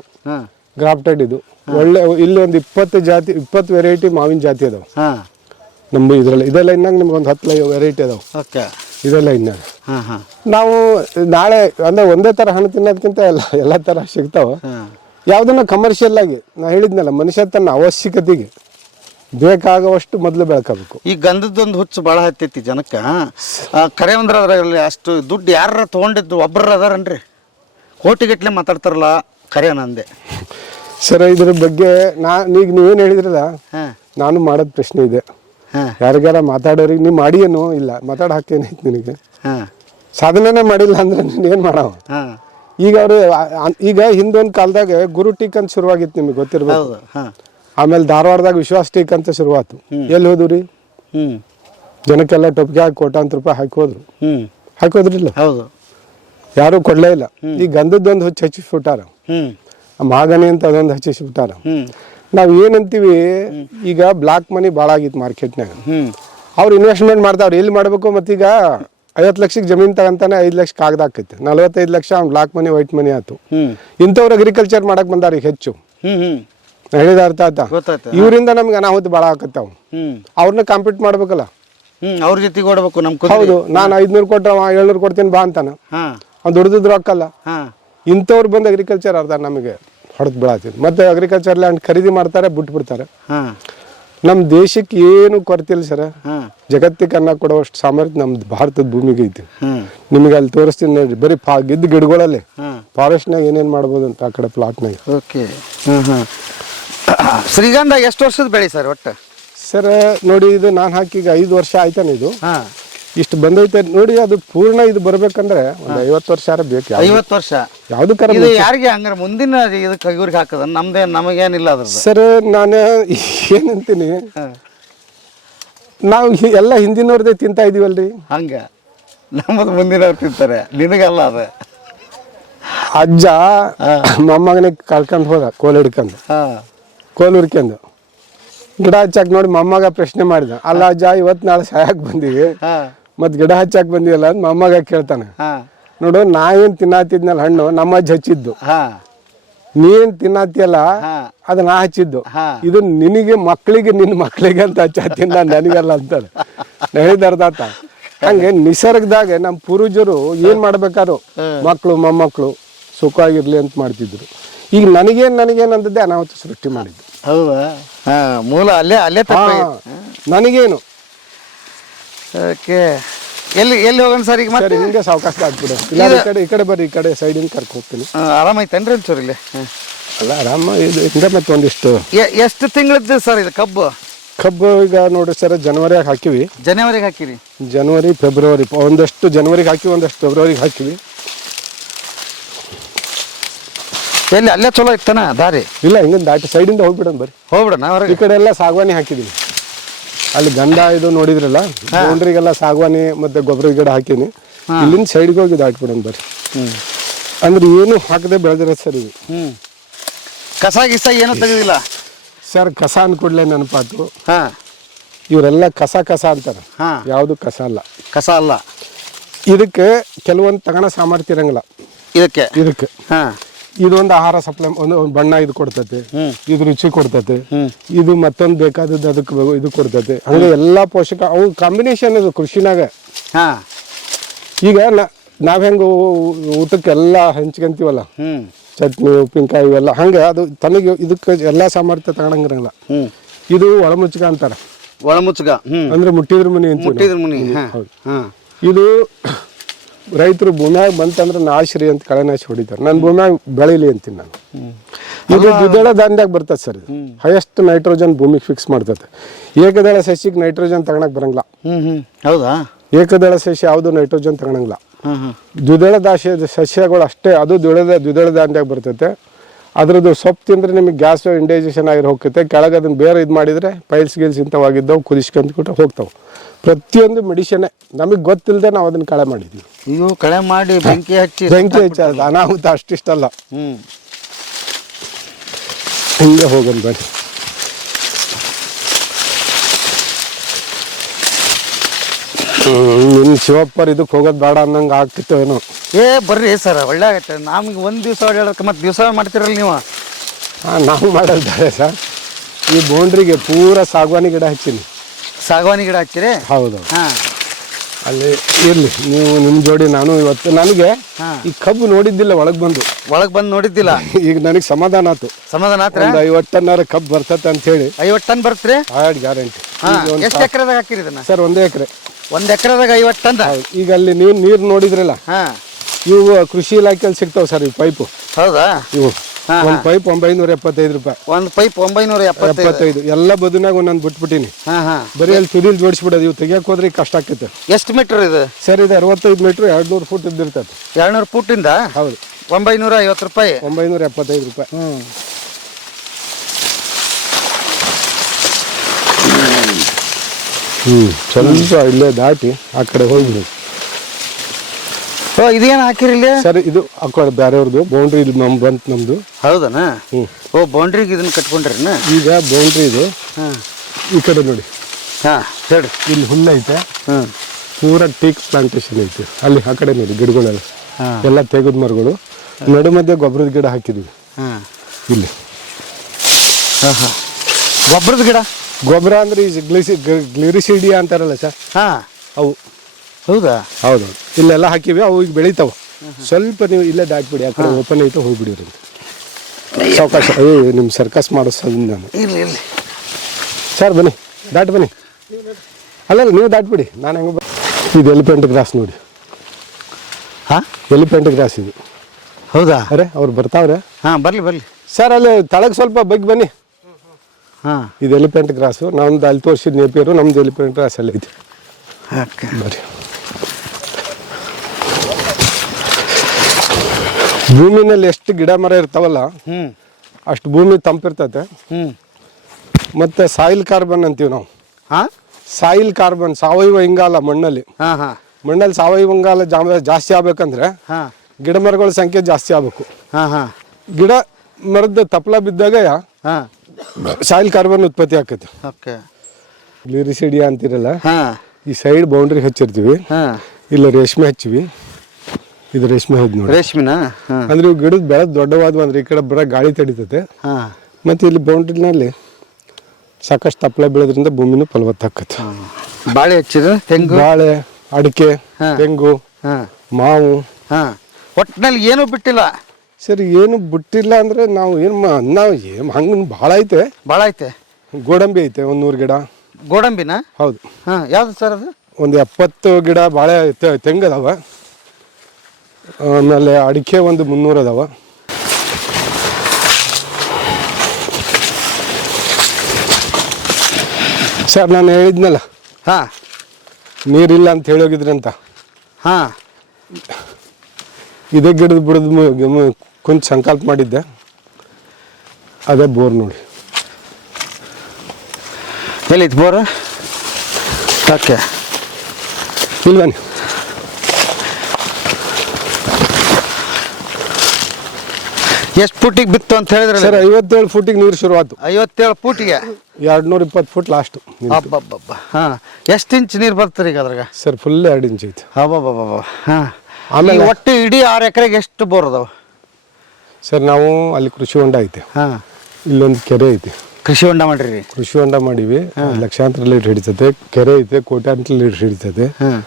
ಗ್ರಾಫ್ಟೆಡ್ ಇದು. ಒಳ್ಳೆ ಇಲ್ಲಿ ಒಂದು ಇಪ್ಪತ್ತು ಜಾತಿ ಇಪ್ಪತ್ತು ವೆರೈಟಿ ಮಾವಿನ ಜಾತಿ ಅದಾವ. ಹಾಂ. ನಮ್ಮ ಇದರಲ್ಲಿ ಇದೆಲ್ಲ ಇನ್ನಾಗ ನಿಮ್ಗೆ ಒಂದು ಹತ್ತು ವೆರೈಟಿ ಅದಾವ. ಓಕೆ. ಇದೆಲ್ಲ ಇನ್ನ. ನಾವು ನಾಳೆ ಅಂದ್ರೆ ಒಂದೇ ತರ ಹಣ್ಣು ತಿನ್ನೋದಕ್ಕಿಂತ ಎಲ್ಲ ಎಲ್ಲ ತರ ಸಿಗ್ತಾವ. ಯಾವ್ದನ್ನ ಕಮರ್ಷಿಯಲ್ ಆಗಿ ನಾ ಹೇಳಿದ್ನಲ್ಲ ಮನುಷ್ಯ ತನ್ನ ಅವಶ್ಯಕತೆಗೆ ಬೇಕಾಗುವಷ್ಟು ಮೊದಲು ಬೆಳ್ಕೋಬೇಕು. ಈ ಗಂಧದೊಂದು ಹುಚ್ಚು ಭಾಳ ಹತ್ತೈತಿ ಜನಕ್ಕೆ. ಕರೆ ಅಂದ್ರೆ ಅದ್ರಲ್ಲಿ ಅಷ್ಟು ದುಡ್ಡು ಯಾರ ತೊಗೊಂಡಿದ್ದು ಒಬ್ಬರ ಅದಾರನ್ರಿ? ಕೋಟಿಗಟ್ಟಲೆ ಮಾತಾಡ್ತಾರಲ್ಲ. ಕರೆ ನಂದೆ. ಸರ್ ಇದ್ರ ಬಗ್ಗೆ ನಾ ಈಗ ನೀವೇನು ಹೇಳಿದ್ರಲ್ಲ ಹಾಂ. ನಾನು ಮಾಡೋದು ಪ್ರಶ್ನೆ ಇದೆ. ಹಾಂ. ಯಾರಿಗಾರ ಮಾತಾಡೋರಿಗೆ ನೀವು ಮಾಡಿ ಏನೋ ಇಲ್ಲ ಮಾತಾಡ ಹಾಕೇನೈತೆ ನಿನಗೆ? ಹಾಂ. ಸಾಧನೆನೇ ಮಾಡಿಲ್ಲ ಅಂದ್ರೆ ನೀನು ಏನು ಮಾಡವ ಹಾಂ. ಈಗ ಅವರು ಈಗ ಹಿಂದೊಂದು ಕಾಲದಾಗ ಗುರು ಟೀಕ್ ಅಂತ ಶುರುವಾಗಿತ್ತು ನಿಮಗೆ ಗೊತ್ತಿರ್ಬೋದು? ಹೌದು ಹಾಂ. ಆಮೇಲೆ ಧಾರವಾಡದಾಗ ವಿಶ್ವಾಸ ಟೀಕ್ ಅಂತ ಶುರುವಾತು. ಎಲ್ಲಿ ಹೋದ್ರಿ ಹ್ಞೂ ಜನಕ್ಕೆಲ್ಲ ಟೊಪ್ಗೆ ಹಾಕಿ ಕೋಟಾಂತ ರೂಪಾಯಿ ಹಾಕಿ ಹೋದ್ರು. ಹ್ಞೂ ಹಾಕೋದ್ರಿಲ್ಲ ಹೌದು. ಯಾರು ಕೊಡ್ಲೇ ಇಲ್ಲ. ಈ ಗಂಧದ್ದೊಂದು ಹುಚ್ಚು ಹಚ್ಚಿಸ್ಬಿಟ್ಟಾರ ಮಾಗನಿ ಅಂತ ಅದೊಂದು ಹ್ಞೂ ನಾವು ಏನಂತೀವಿ ಈಗ ಬ್ಲಾಕ್ ಮನಿ ಭಾಳ ಆಗಿತ್ತು ಮಾರ್ಕೆಟ್ನಾಗ ಅವ್ರು ಇನ್ವೆಸ್ಟ್ಮೆಂಟ್ ಮಾಡ್ತಾವ್ರು ಎಲ್ಲಿ ಮಾಡಬೇಕು ಮತ್ತೀಗ ಐವತ್ತು ಲಕ್ಷಕ್ಕೆ ಜಮೀನು ತಗಂತಾನೆ ಐದು ಲಕ್ಷ ಕಾಗದ ಹಾಕೈತೆ ನಲವತ್ತೈದು ಲಕ್ಷ ಅವ್ನು ಬ್ಲಾಕ್ ಮನಿ ವೈಟ್ ಮನಿ ಆಯ್ತು ಇಂಥವ್ರು ಅಗ್ರಿಕಲ್ಚರ್ ಮಾಡಕ್ ಬಂದಾರ ಈಗ ಹೆಚ್ಚು. ಹೇಳಿದ ಅರ್ಥ ಆತ ಇವರಿಂದ ನಮ್ಗೆ ಅನಾಹುತ ಭಾಳ ಆಕತ್ತಾವ. ಅವ್ರನ್ನ ಕಾಂಪೀಟ್ ಮಾಡ್ಬೇಕಲ್ಲ? ಅವ್ರ ಜೊತೆ ಕೊಡ್ಬೇಕು ಹೌದು. ನಾನು ಐದ್ನೂರು ಕೊಟ್ಟರೆ ಏಳ್ನೂರು ಕೊಡ್ತೀನಿ ಬಾ ಅಂತಾನ. ಅವ್ನು ದುಡ್ದಿದ್ರು ರೊಕ್ಕಲ್ಲ ಹಾಂ. ಇಂಥವ್ರು ಬಂದು ಅಗ್ರಿಕಲ್ಚರ್ ಅರ್ಧ ನಮಗೆ ಹೊಡೆದು ಬೀಳತ್ತೀನಿ ಮತ್ತೆ ಅಗ್ರಿಕಲ್ಚರ್ ಲ್ಯಾಂಡ್ ಖರೀದಿ ಮಾಡ್ತಾರೆ ಬಿಟ್ಬಿಡ್ತಾರೆ ನಮ್ಮ ದೇಶಕ್ಕೆ ಏನು ಕೊರತೆ ಇಲ್ಲ ಸರ್. ಜಗತ್ತಿಗೆ ಅನ್ನ ಕೊಡುವಷ್ಟು ಸಾಮರ್ಥ್ಯ ನಮ್ಮ ಭಾರತದ ಭೂಮಿಗೆ ಐತಿ. ನಿಮಗೆ ಅಲ್ಲಿ ತೋರಿಸ್ತೀನಿ ನೋಡ್ರಿ ಬರೀ ಫಾ ಗಿದ್ದ ಗಿಡಗಳಲ್ಲಿ ಫಾರೆಸ್ಟ್ನಾಗ ಏನೇನು ಮಾಡ್ಬೋದು ಅಂತ ಆ ಕಡೆ ಪ್ಲಾಟ್ನಾಗ ಓಕೆ. ಶ್ರೀಗಂಧ ಎಷ್ಟು ವರ್ಷದ ಬೆಳೆ ಸರ್ ಒಟ್ಟು? ಸರ್ ನೋಡಿ ಇದು ನಾನು ಹಾಕಿ ಈಗ ಐದು ವರ್ಷ ಆಯ್ತಾನೆ ಇದು. ಇಷ್ಟು ಬಂದೈತೆ ನೋಡಿ ಅದು ಪೂರ್ಣ ಇದು ಬರ್ಬೇಕಂದ್ರೆ ಒಂದು ಐವತ್ತು ವರ್ಷ ಬೇಕು ಯಾವ್ದು- ಐವತ್ತು ವರ್ಷ. ಯಾವ್ದು ಇದು ಯಾರಿಗೆ ಹಂಗಾರೆ ಮುಂದಿನ ಇದಕ್ಕೆ ಇವ್ರಿಗೆ ಹಾಕದ ನಮ್ದೇ ನಮಗೇನಿಲ್ಲ ಅದ್ರ ಸರ್ ನಾನು ಏನಂತೀನಿ? ನಾವು ಎಲ್ಲ ಹಿಂದಿನವ್ರದೇ ತಿಂತಾ ಇದೀವಲ್ರಿ. ಹಂಗ. ನಮ್ಮದು ಮುಂದಿನವ್ರು ತಿಂತಾರೆ. ನಿನಗಲ್ಲ ಅದು. ಅಜ್ಜ ಮೊಮ್ಮಗನಿಗೆ ಕಳ್ಕೊಂಡು ಹೋದ ಕೋಲ್ ಹಿಡ್ಕೊಂಡು. ಕೋಲ್ ಹುಡ್ಕೊಂಡು ಗಿಡ ಹಚ್ಚಾಕ್ ನೋಡಿ ಮೊಮ್ಮಗ ಪ್ರಶ್ನೆ ಮಾಡಿದ ಅಲ್ಲ ಅಜ್ಜ ಇವತ್ತು ನಾಳೆ ಸಹಾಯಕ್ಕೆ ಬಂದೀವಿ. ಮತ್ ಗಿಡ ಹಚ್ಚಾಕ್ ಬಂದಿಲ್ಲ ಅಂತ ಮೊಮ್ಮಗ ಕೇಳ್ತಾನೆ. ನೋಡು ನಾ ಏನ್ ತಿನ್ನಾತಿದ್ನಲ್ಲ ಹಣ್ಣು ನಮ್ಮ ಅಜ್ಜಿ ಹಚ್ಚಿದ್ದು. ಹಾಂ. ನೀನ್ ತಿನ್ನಾತಿಯಲ್ಲ ಅದ್ ಅದು ನಾ ಹಚ್ಚಿದ್ದು. ಇದು ನಿನಗೆ ಮಕ್ಕಳಿಗೆ ನಿನ್ನ ಮಕ್ಕಳಿಗೆ ಅಂತ ಹಚ್ಚಾತೀನಿ ನಾನು ನನಗಲ್ಲ ಅಂತಾರೆ ನಾ ಹೇಳಿದ ಅರ್ಥ ಆತ ಹಂಗೆ ನಿಸರ್ಗದಾಗ ನಮ್ಮ ಪೂರ್ವಜರು ಏನ್ ಮಾಡ್ಬೇಕಾದ್ರು ಮಕ್ಕಳು ಮೊಮ್ಮಕ್ಕಳು ಸುಖವಾಗಿರ್ಲಿ ಅಂತ ಮಾಡ್ತಿದ್ರು. ಈಗ ನನಗೇನ್ ನನಗೇನ್ ಅಂತದ್ದೆ ಅನಾಹುತ ಸೃಷ್ಟಿ ಮಾಡಿದ್ದು. ಹೌದಾ? ಹಾಂ ಮೂಲ ಅಲ್ಲೇ ಅಲ್ಲೇ ನನಗೇನು? ಓಕೆ. ಎಲ್ಲಿ ಎಲ್ಲಿ ಹೋಗೋಣ ಸರ್ ಈಗ ಸರಿ ಮತ್ತೆ ಹಿಂಗೆ ಸಾವಕಾಶ ಆಗ್ಬಿಡು ಇಲ್ಲ ಈ ಕಡೆ ಈ ಕಡೆ ಬರ್ರಿ ಈ ಕಡೆ ಸೈಡಿಂದ ಕರ್ಕೊ ಹೋಗ್ತೀನಿ. ಆರಾಮ ಆರಾಮೈತೇನ್ರಿ ಒಂಚೂರು ಇಲ್ಲಿ? ಅಲ್ಲ ಆರಾಮ ಇದು ಹಿಂಗೆ ಮತ್ತೆ ಒಂದಿಷ್ಟು. ಎ- ಎಷ್ಟು ತಿಂಗಳದ್ದು ಸರ್ ಇದು ಕಬ್ಬು? ಕಬ್ಬು ಈಗ ನೋಡಿ ಸರ್ ಜನವರಿಯಾಗ ಹಾಕಿವಿ. ಜನವರಿಗೆ ಹಾಕಿರಿ? ಜನವರಿ ಫೆಬ್ರವರಿ ಒಂದಷ್ಟು ಜನವರಿಗೆ ಹಾಕಿ ಒಂದಷ್ಟು ಫೆಬ್ರವರಿಗೆ ಹಾಕಿವಿ. ಎಲ್ಲಿ ಅಲ್ಲೇ ಚಲೋ ಇತ್ತನ ದಾರಿ? ಇಲ್ಲ ಹಿಂಗೆ ದಾಟಿ ಸೈಡಿಂದ ಹೋಗ್ಬಿಡೋಣ ಬರ್ರಿ. ಹೋಗ್ಬಿಡೋಣ ಈ ಕಡೆ ಎಲ್ಲ ಸಾಗವಾನಿ ಹಾಕಿದೀನಿ. ಅಲ್ಲಿ ಗಂಡ ಇದು ನೋಡಿದ್ರಲ್ಲ ಬೌಂಡ್ರಿಗೆಲ್ಲ ಸಾಗುವಾನಿ ಮತ್ತೆ ಗೊಬ್ಬರ ಗಿಡ ಹಾಕಿನಿ. ಇಲ್ಲಿಂದ ಸೈಡ್ಗೆ ಹೋಗಿ ದಾಟ್ಬಿಡೋಣ ಬರ್ರಿ. ಅಂದ್ರೆ ಏನು ಹಾಕದೆ ಬೆಳೆದಿರ ಸರ್. ಇದು ಕಸ ಗಿಸ ಏನು ತೆಗೆದಿಲ್ಲ? ಸರ್ ಕಸ ಅನ್ಕೊಡ್ಲೆ ನೆನಪಾತು. ಹಾಂ. ಇವರೆಲ್ಲ ಕಸ ಕಸ ಅಂತಾರೆ. ಯಾವುದು ಕಸ ಅಲ್ಲ. ಕಸ ಅಲ್ಲ. ಇದಕ್ಕೆ ಕೆಲವೊಂದು ತಗೋಣ ಸಾಮರ್ಥ್ಯ ಇರಂಗಿಲ್ಲ. ಇದಕ್ಕೆ? ಇದಕ್ಕೆ. ಹಾಂ. ಇದೊಂದು ಆಹಾರ ಸಪ್ಲೈ ಒಂದು ಬಣ್ಣ ಇದು ಕೊಡ್ತೈತೆ. ಇದು ರುಚಿ ಕೊಡ್ತೈತೆ. ಇದು ಮತ್ತೊಂದು ಬೇಕಾದದ್ದು ಅದಕ್ಕೆ ಇದು ಕೊಡ್ತೈತೆ. ಹಂಗೆ ಎಲ್ಲಾ ಪೋಷಕ ಅವು ಕಾಂಬಿನೇಷನ್ ಇದು ಕೃಷಿನಾಗ. ಈಗ ನಾವ್ ಹೆಂಗ ಊಟಕ್ಕೆ ಎಲ್ಲ ಹಂಚ್ಕೊಂತೀವಲ್ಲ? ಚಟ್ನಿ ಉಪ್ಪಿನಕಾಯಿ ಇವೆಲ್ಲ ಹಂಗೆ ಅದು ತನಗೆ ಇದಕ್ಕೆ ಎಲ್ಲಾ ಸಾಮರ್ಥ್ಯ ತಗೊಂಡಂಗಿರಂಗಿಲ್ಲ. ಇದು ಒಳಮುಚ್ಚಗ ಅಂತಾರೆ. ಒಳಮುಚ್ಚಗ ಹ್ಞೂ ಅಂದ್ರೆ ಮುಟ್ಟಿದ್ರ ಮನಿ ಮುಟ್ಟಿದ್ರು ಹಾಂ. ಇದು ರೈತರು ಭೂಮ್ಯಾಗ ಬಂತಂದ್ರೆ ನಾಶ್ರಿ ಅಂತ ಕಳೆನಾಶಿ ಹೊಡಿತಾರೆ. ನನ್ನ ಭೂಮ್ಯಾಗ ಬೆಳೀಲಿ ಅಂತೀನಿ ನಾನು. ಇದು ದ್ವಿದಳ ಧಾನ್ಯದಾಗ ಬರ್ತದೆ ಸರ್ ಹೈಯೆಸ್ಟ್ ನೈಟ್ರೋಜನ್ ಭೂಮಿಗೆ ಫಿಕ್ಸ್ ಮಾಡ್ತದೆ. ಏಕದಳ ಸಸ್ಯಕ್ಕೆ ನೈಟ್ರೋಜನ್ ತಗೊಳಕ್ ಬರಂಗಿಲ್ಲ. ಹೌದಾ? ಏಕದಳ ಸಸ್ಯ ಯಾವುದು ನೈಟ್ರೋಜನ್ ತಗೊಳಂಗಿಲ್ಲ. ದ್ವಿದಳ ದಾಶ ಸಸ್ಯಗಳು ಅಷ್ಟೇ ಅದು ದ್ವಿದಳ ದ್ವಿದಳ ಧಾನ್ಯದಾಗ ಬರ್ತೈತೆ. ಅದ್ರದ್ದು ಸೊಪ್ಪು ತಿಂದ್ರೆ ನಿಮಗೆ ಗ್ಯಾಸ್ ಇಂಡೈಜೆಷನ್ ಆಗಿರೋ ಹೋಗ್ತೈತೆ. ಕೆಳಗೆ ಅದನ್ನ ಬೇರೆ ಇದು ಮಾಡಿದ್ರೆ ಪೈಲ್ಸ್ ಗಿಲ್ಸ್ ಇಂಥವಾಗಿದ್ದವು ಕುದಿಸ್ಕೊಂಡ್ಬಿಟ್ಟು ಹೋಗ್ತಾವೆ. ಪ್ರತಿಯೊಂದು ಮೆಡಿಷನೇ ನಮಗೆ ಗೊತ್ತಿಲ್ಲದೆ ನಾವು ಅದನ್ನ ಕಳೆ ಮಾಡಿದ್ವಿ. ಅಯ್ಯೋ ಕಳೆ ಮಾಡಿ ಬೆಂಕಿ ಹಚ್ಚಿ ಬೆಂಕಿ ಹಚ್ಚ ಅನಾಹುತ ಅಷ್ಟಿಷ್ಟಲ್ಲ. ಹ್ಞೂ ಹಿಂಗೆ ಹೋಗೋಣ ಬನ್ನಿ. ನಿನ್ನ ಶಿವಪ್ಪರ್ ಇದಕ್ಕೆ ಹೋಗೋದು ಬೇಡ ಅನ್ನಂಗೆ ಆಗ್ತಿತ್ತು ಏನೋ. ಏ ಬರ್ರಿ ಸರ್ ಒಳ್ಳೆ ಆಗೈತೆ ನಮ್ಗೆ ಒಂದು ದಿವಸ ಓಡಾಡಕ್ಕೆ ಮತ್ತೆ ದಿವಸ ಮಾಡ್ತಿರಲ್ಲ ನೀವು. ಹಾಂ ನಾವು ಮಾಡೋದು ಸರ್. ಈ ಬೌಂಡ್ರಿಗೆ ಪೂರ ಸಾಗವಾನಿ ಗಿಡ ಹಚ್ಚೀನಿ. ಸಾಗವಾನಿ ಗಿಡ ಹಚ್ಚಿರಿ? ಹೌದು. ಹಾಂ. ಅಲ್ಲಿ ಇರ್ಲಿ ನೀವು ನಿಮ್ಮ ಜೋಡಿ ನಾನು ಇವತ್ತು ನನಗೆ ಈ ಕಬ್ಬು ನೋಡಿದ್ದಿಲ್ಲ ಒಳಗ್ ಬಂದು. ಒಳಗ್ ಬಂದು ನೋಡಿದ್ದಿಲ್ಲ? ಈಗ ನನಗೆ ಸಮಾಧಾನ ಆತು. ಸಮಾಧಾನ ಆತ್ರ? ಒಂದು ಟನ್ ಟನ್ನರ ಕಬ್ಬು ಬರ್ತತೆ ಅಂತ ಹೇಳಿ. ಐವತ್ತು ಟನ್ ಬರ್ತ್ರಿ ಹಾಡ್ ಗ್ಯಾರಂಟಿ. ಎಷ್ಟು ಎಕರೆದಾಗ ಹಾಕಿರಿ ಇದನ್ನ? ಸರ್ ಒಂದೇ ಎಕರೆ. ಒಂದ್ ಎಕರೆದಾಗ ಐವತ್ತು ಟನ್? ಈಗ ಅಲ್ಲಿ ನೀವು ನೀರು ನೋಡಿದ್ರಲ್ಲ ಇವು ಕೃಷಿ ಇಲಾಖೆಯಲ್ಲಿ ಸಿಗ್ತಾವ ಸರ್ ಈ ಪೈಪು. ಹೌದಾ? ಇವು. ಒಂದು ಪೈಪ್ ಒಂಬೈನೂರ ಎಪ್ಪತ್ತೈದು ರೂಪಾಯಿ. ಒಂದ್ ಪೈಪ್ ಒಂಬೈನೂರ ಎಪ್ಪತ್ತೈದು. ಎಲ್ಲ ಬದುನಾಗ ಒಂದೊಂದು ಬಿಟ್ಬಿಟ್ಟಿನಿ. ಬರೀ ಅಲ್ಲಿ ತುದಿಲ್ ಜೋಡಿಸ್ಬಿಡೋದು. ಇವು ತೆಗಿಯಕ್ ಹೋದ್ರೆ ಕಷ್ಟ ಆಗ್ತೈತೆ. ಎಷ್ಟು ಮೀಟರ್ ಇದು? ಸರ್ ಇದು ಅರವತ್ತೈದು ಮೀಟರ್ ಎರಡು ನೂರು ಫುಟ್ ಇದ್ದಿರ್ತೈತೆ. ಎರಡ್ನೂರು ಫುಟ್ಟಿಂದ ಹೌದು. ಒಂಬೈನೂರ ಐವತ್ತು ರೂಪಾಯಿ. ಒಂಬೈನೂರ ಎಪ್ಪತ್ತೈದು ರೂಪಾಯಿ. ಹ್ಞೂ ಸ್ವಲ್ಪ ಇಲ್ಲೇ ದಾಟಿ ಆ ಕಡೆ ಹೋಗ್ಬಿಡಿ. ಇದೇನು ಹಾಕಿರಿ ಇಲ್ಲಿ ಸರ್ ಇದು ಆ ಕಡೆ ಬೇರೆಯವ್ರದ್ದು ಬೌಂಡ್ರಿ ಇದು ನಮ್ ಬಂತು ನಮ್ಮದು ಹೌದನಾ ಹ್ಞೂ ಓ ಬೌಂಡ್ರಿಗೆ ಇದನ್ನ ಕಟ್ಕೊಂಡ್ರಿನ ಈಗ ಬೌಂಡ್ರಿ ಇದು ಹಾಂ ಈ ಕಡೆ ನೋಡಿ ಹಾಂ ಹೇಳ್ರಿ ಇಲ್ಲಿ ಹುಲ್ಲು ಐತೆ ಹ್ಞೂ ಪೂರ ಟೀಕ್ ಪ್ಲಾಂಟೇಶನ್ ಐತೆ ಅಲ್ಲಿ ಆ ಕಡೆ ನೋಡಿ ಗಿಡಗಳೆಲ್ಲ ಹಾ. ಎಲ್ಲ ತೆಗೆದ ಮರಗಳು ನಡು ಮಧ್ಯೆ ಗೊಬ್ಬರದ ಗಿಡ ಹಾಕಿದ್ವಿ ಹಾಂ ಇಲ್ಲಿ ಹಾಂ ಹಾಂ ಗೊಬ್ಬರದ ಗಿಡ ಗೊಬ್ಬರ ಅಂದ್ರೆ ಈ ಗ್ಲಿಸಿ ಗ್ಲಿರಿಸಿಡಿಯಾ ಅಂತಾರಲ್ಲ ಸರ್ ಹಾಂ ಅವು ಹೌದಾ? ಹೌದು. ಇಲ್ಲೆಲ್ಲ ಹಾಕಿವಿ ಅವು ಈಗ ಬೆಳೀತಾವ. ಸ್ವಲ್ಪ ನೀವು ಇಲ್ಲೇ ದಾಟ್ಬಿಡಿ ಆ ಕಡೆ ಓಪನ್ ಐತೆ ಹೋಗ್ಬಿಡಿ ಸಾವಕಾಶ ನಿಮ್ಮ ಸರ್ಕಸ್ ಮಾಡೋ ಸಲ ನಾನು. ಇರ್ಲಿ ಇರ್ಲಿ. ಸರ್ ಬನ್ನಿ ದಾಟ್ ಬನ್ನಿ. ಅಲ್ಲಲ್ಲ ನೀವು ದಾಟ್ಬಿಡಿ ನಾನು ಹೆಂಗೆ ಇದು ಎಲಿಫೆಂಟ್ ಗ್ರಾಸ್ ನೋಡಿ. ಹಾಂ? ಎಲಿಫೆಂಟ್ ಗ್ರಾಸ್ ಇದು. ಹೌದಾ? ಅರೆ ಅವ್ರು ಬರ್ತಾವ್ರೆ? ಹಾಂ ಬರಲಿ ಬರಲಿ. ಸರ್ ಅಲ್ಲಿ ತಳಗೆ ಸ್ವಲ್ಪ ಬಗ್ಗೆ ಬನ್ನಿ. ಹಾಂ. ಇದು ಎಲಿಫೆಂಟ್ ಗ್ರಾಸು ನಮ್ದು ಅಲ್ಲಿ ತೋರಿಸಿದ ನೇಪಿಯರು ನಮ್ದು ಎಲಿಫೆಂಟ್ ಗ್ರಾಸ್ ಅಲ್ಲಿ ಐತೆ ಓಕೆ. ಬರ್ರಿ. ಭೂಮಿನಲ್ಲಿ ಎಷ್ಟು ಗಿಡ ಮರ ಇರ್ತಾವಲ್ಲ ಅಷ್ಟು ಭೂಮಿ ತಂಪಿರ್ತೈತೆ. ಮತ್ತೆ ಮತ್ತು ಸಾಯಿಲ್ ಕಾರ್ಬನ್ ಅಂತೀವಿ ನಾವು. ಸಾಯಿಲ್ ಕಾರ್ಬನ್ ಸಾವಯವ ಇಂಗಾಲ ಮಣ್ಣಲ್ಲಿ. ಮಣ್ಣಲ್ಲಿ ಸಾವಯವ ಇಂಗಾಲ ಜಾಸ್ತಿ ಆಗ್ಬೇಕಂದ್ರೆ ಗಿಡ ಮರಗಳ ಸಂಖ್ಯೆ ಜಾಸ್ತಿ ಆಗ್ಬೇಕು. ಗಿಡ ಮರದ ತಪ್ಪಲ ಬಿದ್ದಾಗ ಹಾಂ. ಸಾಯಿಲ್ ಕಾರ್ಬನ್ ಉತ್ಪತ್ತಿ ಆಕತಿ ಓಕೆ. ಗ್ಲಿರಿಸಿಡಿಯಾ ಅಂತಿರಲ್ಲ ಹಾಂ. ಈ ಸೈಡ್ ಬೌಂಡ್ರಿ ಹಚ್ಚಿರ್ತೀವಿ. ಹಾಂ. ಇಲ್ಲ ರೇಷ್ಮೆ ಹಚ್ಚಿವಿ. ಇದು ರೇಷ್ಮೆ ಹೌದು ನೋಡಿ. ರೇಷ್ಮೆನಾ? ಹಾಂ. ಅಂದ್ರೆ ಇವು ಗಿಡದ ಬೆಳೆದ ದೊಡ್ಡವಾದವು ಅಂದ್ರೆ ಈ ಕಡೆ ಬರೋ ಗಾಳಿ ತಡಿತೈತೆ. ಹಾಂ. ಮತ್ತು ಇಲ್ಲಿ ಬೌಂಡ್ರಿನಲ್ಲಿ ಸಾಕಷ್ಟು ತಪ್ಪಲ ಬೆಳೆದ್ರಿಂದ ಭೂಮಿನೂ ಫಲವತ್ತಾಕತ್ತೆ ಬಾಳೆ ಹೆಚ್ಚಿದ? ತೆಂಗು? ಬಾಳೆ ಅಡಿಕೆ ಹಾ. ತೆಂಗು ಹಾಂ. ಮಾವು. ಹಾಂ. ಒಟ್ಟಿನಲ್ಲಿ ಏನೂ ಬಿಟ್ಟಿಲ್ಲ? ಸರಿ ಏನು ಬಿಟ್ಟಿಲ್ಲ ಅಂದ್ರೆ ನಾವು ಏನು ನಾವು ಏನು ಹಂಗೆ ಭಾಳ ಐತೆ. ಭಾಳ ಐತೆ? ಗೋಡಂಬಿ ಐತೆ ಒಂದು ನೂರು ಗಿಡ. ಗೋಡಂಬಿನ? ಹೌದು. ಹಾಂ ಯಾವ್ದು ಸರ್ ಅದು? ಒಂದು ಎಪ್ಪತ್ತು ಗಿಡ ಬಾಳೆ ತೆ- ತೆಂಗು ಅದಾವ ಆಮೇಲೆ ಅಡಿಕೆ ಒಂದು ಮುನ್ನೂರು ಅದಾವ. ಸರ್ ನಾನು ಹೇಳಿದ್ನಲ್ಲ ಹಾಂ. ನೀರಿಲ್ಲ ಅಂತ ಹೇಳೋಗಿದ್ರಂತ ಹಾಂ. ಇದೇ ಗಿಡದ ಬಿಡದ ಕೊಂಚ ಸಂಕಲ್ಪ ಮಾಡಿದ್ದೆ. ಅದೇ ಬೋರ್ ನೋಡಿ. ಎಲ್ಲಿತ್ತು ಬೋರ್? ಓಕೆ. ಇಲ್ಲಿ ಎಷ್ಟು ಫುಟಿಗೆ ಬಿತ್ತು ಅಂತ ಹೇಳಿದ್ರೆ ಸರ್ ಐವತ್ತೇಳು ಫುಟಿಗೆ ನೀರು ಶುರುವಾತು ಐವತ್ತೇಳು ಫೂಟಿಗೆ? ಎರಡು ನೂರ ಇಪ್ಪತ್ತು ಫುಟ್ ಲಾಸ್ಟ್ ಅಬ್ಬಬ್ಬಬ್ಬ. ಹಾಂ ಎಷ್ಟು ಇಂಚ್ ನೀರು ಬರ್ತದೆ ಈಗ ಅದ್ರಾಗ? ಸರ್ ಫುಲ್ ಎರಡು ಇಂಚ್ ಐತೆ. ಅಬ್ಬಬ್ಬಬ್ಬ ಹಾಂ. ಆಮೇಲೆ- ಒಟ್ಟು ಇಡೀ ಆರು ಎಕರೆಗೆ ಎಷ್ಟು ಬೋರ್ ಅದಾವ? ಸರ್ ನಾವು ಅಲ್ಲಿ ಕೃಷಿ ಹೊಂಡ ಐತೆ. ಹಾಂ. ಇಲ್ಲೊಂದು ಕೆರೆ ಐತೆ. ಕೃಷಿ ಹೊಂಡ ಮಾಡಿರಿ? ಕೃಷಿ ಹೊಂಡ ಮಾಡಿವಿ. ಲಕ್ಷಾಂತರ ಲೀಟರ್ ಹಿಡಿತೈತೆ. ಕೆರೆ ಐತೆ ಕೋಟ್ಯಾಂತರ ಲೀಟರ್ ಹಿಡಿತೈತೆ. ಹಾಂ.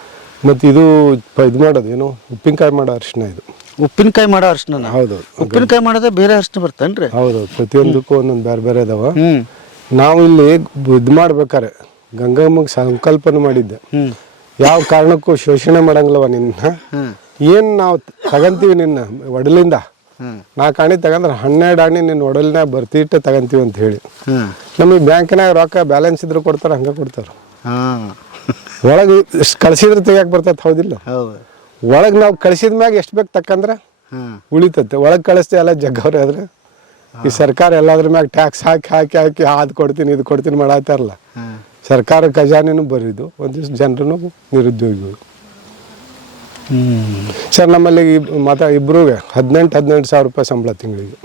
ಮತ್ತು ಇದು ಇದು ಮಾಡೋದು ಏನು? ಉಪ್ಪಿನಕಾಯಿ ಮಾಡೋ ಅರಿಶಿನ ಇದು. ಉಪ್ಪಿನಕಾಯಿ ಮಾಡೋ ಅರ್ಶನ ಹೌದು. ಉಪ್ಪಿನಕಾಯಿ ಮಾಡೋದೇ ಬೇರೆ ಅರ್ಶನ ಬರ್ತೇನ್ರಿ? ಹೌದು ಪ್ರತಿಯೊಂದಕ್ಕೂ ಒಂದೊಂದು ಬೇರೆ ಬೇರೆ ಅದಾವ. ನಾವು ಇಲ್ಲಿ ಇದು ಮಾಡ್ಬೇಕಾರೆ ಗಂಗಮ್ಮಗೆ ಸಂಕಲ್ಪನೆ ಮಾಡಿದ್ದೆ. ಯಾವ ಕಾರಣಕ್ಕೂ ಶೋಷಣೆ ಮಾಡಂಗಿಲ್ಲವ ನಿನ್ನ? ಏನ್ ನಾವು ತಗಂತೀವಿ ನಿನ್ನ ಒಡಲಿಂದ? ನಾ ಕಾಣಿ ತಗಂದ್ರೆ ಹನ್ನೆರಡು ಹಣ್ಣಿ ನಿನ್ನ ಒಡಲಿನ ಬರ್ತಿಟ್ಟು ತಗಂತೀವಿ ಅಂತ ಹೇಳಿ. ನಮಗೆ ಬ್ಯಾಂಕ್ನಾಗ ರೊಕ್ಕ ಬ್ಯಾಲೆನ್ಸ್ ಇದ್ರು ಕೊಡ್ತಾರೆ ಹಂಗೆ ಕೊಡ್ತಾರೆ. ಒಳಗೆ ಕಳ್ಸಿದ್ರೆ ತೆಗಿಯಕ್ಕೆ ಬರ್ತೈತೆ ಹೌದಿಲ್ಲ? ಹೌದು. ಒಳಗೆ ನಾವು ಕಳಿಸಿದ ಮ್ಯಾಗ ಎಷ್ಟು ಬೇಕು ತಕ್ಕಂದ್ರೆ ಉಳಿತತ್ತೆ ಒಳಗೆ ಕಳಿಸ್ತೆ ಎಲ್ಲ ಜಗ್ಗವ್ರೆ ಆದ್ರೆ ಈ ಸರ್ಕಾರ ಎಲ್ಲಾದ್ರ ಮ್ಯಾಗ ಟ್ಯಾಕ್ಸ್ ಹಾಕಿ ಹಾಕಿ ಹಾಕಿ ಅದು ಕೊಡ್ತೀನಿ ಇದು ಕೊಡ್ತೀನಿ ಮಾಡತ್ತಾರಲ್ಲ ಸರ್ಕಾರ ಖಜಾನೆನೂ ಬರೀದು ಒಂದಿಷ್ಟು ಜನರನ್ನು ನಿರುದ್ಯೋಗಿಗಳು. ಸರ್ ನಮ್ಮಲ್ಲಿ ಮಾತಾ ಇಬ್ರಿಗೆ ಹದಿನೆಂಟು ಹದಿನೆಂಟು ಸಾವಿರ ರೂಪಾಯಿ ಸಂಬಳ ತಿಂಗಳಿಗೆ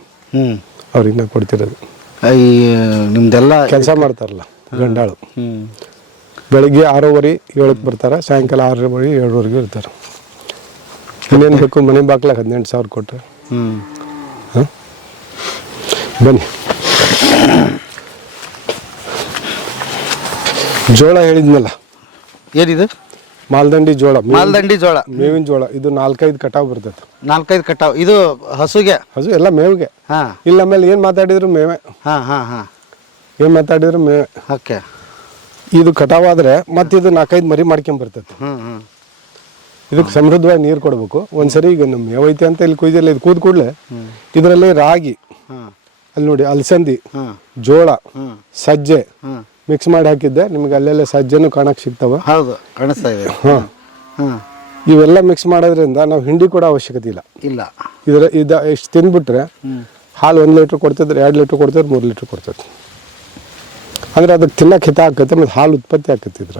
ಅವ್ರಿಗೆ ನಾವು ಕೊಡ್ತಿರೋದು. ಈ ನಿಮ್ದೆಲ್ಲ ಕೆಲಸ ಮಾಡ್ತಾರಲ್ಲ ಗಂಡಾಳು. ಬೆಳಿಗ್ಗೆ ಆರೂವರೆ ಏಳಕ್ಕೆ ಬರ್ತಾರೆ ಸಾಯಂಕಾಲ ಆರೂವರೆ ಏಳುವರೆಗೂ ಇರ್ತಾರೆ. ಇನ್ನೇನು ಬೇಕು? ಮನೆ ಬಾಗ್ಲಾಗ ಹದಿನೆಂಟು ಸಾವಿರ ಕೊಟ್ಟರೆ. ಹ್ಞೂ ಬನ್ನಿ. ಜೋಳ ಹೇಳಿದ್ನಲ್ಲ? ಏನಿದು? ಮಾಲ್ದಂಡಿ ಜೋಳ. ಮಾಲ್ದಂಡಿ ಜೋಳ. ಮೇವಿನ ಜೋಳ. ಇದು ನಾಲ್ಕೈದು ಕಟಾವ್ ಬರ್ತೈತೆ. ನಾಲ್ಕೈದು ಕಟಾವ್. ಇದು ಹಸುಗೆ? ಹಸು ಎಲ್ಲ ಮೇವಿಗೆ. ಹಾ. ಇಲ್ಲ ಆಮೇಲೆ ಏನು ಮಾತಾಡಿದ್ರು ಮೇವೆ. ಹಾ ಹಾ ಹಾ. ಏನು ಮಾತಾಡಿದ್ರು ಮೇವೆ. ಓಕೆ. ಇದು ಕಟಾವಾದ್ರೆ ಮತ್ತೆ ಇದು ನಾಲ್ಕೈದು ಮರಿ ಮಾಡ್ಕೊಂಡ್ ಬರ್ತೈತೆ. ಹ್ಞೂ ಹ್ಮ್. ಇದಕ್ಕೆ ಸಮೃದ್ಧವಾಗಿ ನೀರು ಕೊಡಬೇಕು. ಒಂದ್ಸರಿ ಈಗ ನಮ್ಮ ಯಾವೈತೆ ಅಂತ ಇಲ್ಲಿ ಕುಯ್ದಿಲ್ಲ ಇದು ಕೂದ್ ಕೂಡಲೇ ಇದರಲ್ಲಿ ರಾಗಿ ಅಲ್ಲಿ ನೋಡಿ ಅಲಸಂದಿ ಜೋಳ ಸಜ್ಜೆ ಮಿಕ್ಸ್ ಮಾಡಿ ಹಾಕಿದ್ದೆ. ನಿಮ್ಗೆ ಅಲ್ಲೆಲ್ಲ ಸಜ್ಜೆನೂ ಕಾಣಕ್ಕೆ ಸಿಗ್ತಾವ. ಹೌದು ಕಾಣಿಸ್ತಾ ಇದೆ. ಹಾಂ. ಇವೆಲ್ಲ ಮಿಕ್ಸ್ ಮಾಡೋದ್ರಿಂದ ನಾವು ಹಿಂಡಿ ಕೂಡ ಅವಶ್ಯಕತೆ ಇಲ್ಲ. ಇಲ್ಲ. ಇದರ ಇದ ಇಷ್ಟು ತಿಂದ್ಬಿಟ್ರೆ ಹಾಲು ಒಂದು ಲೀಟ್ರ್ ಕೊಡ್ತಿದ್ರೆ ಎರಡು ಲೀಟ್ರ್ ಕೊಡ್ತಿದ್ರೆ ಮೂರು ಲೀಟ್ರ್ ಕೊಡ್ತೈತೆ. ಅಂದ್ರೆ ಅದಕ್ಕೆ ತಿನ್ನಕ್ಕೆ ಹಿತ ಆಕತ್ತೆ ಮತ್ತು ಹಾಲು ಉತ್ಪತ್ತಿ ಆಕತ್ತೆ ಇದ್ರ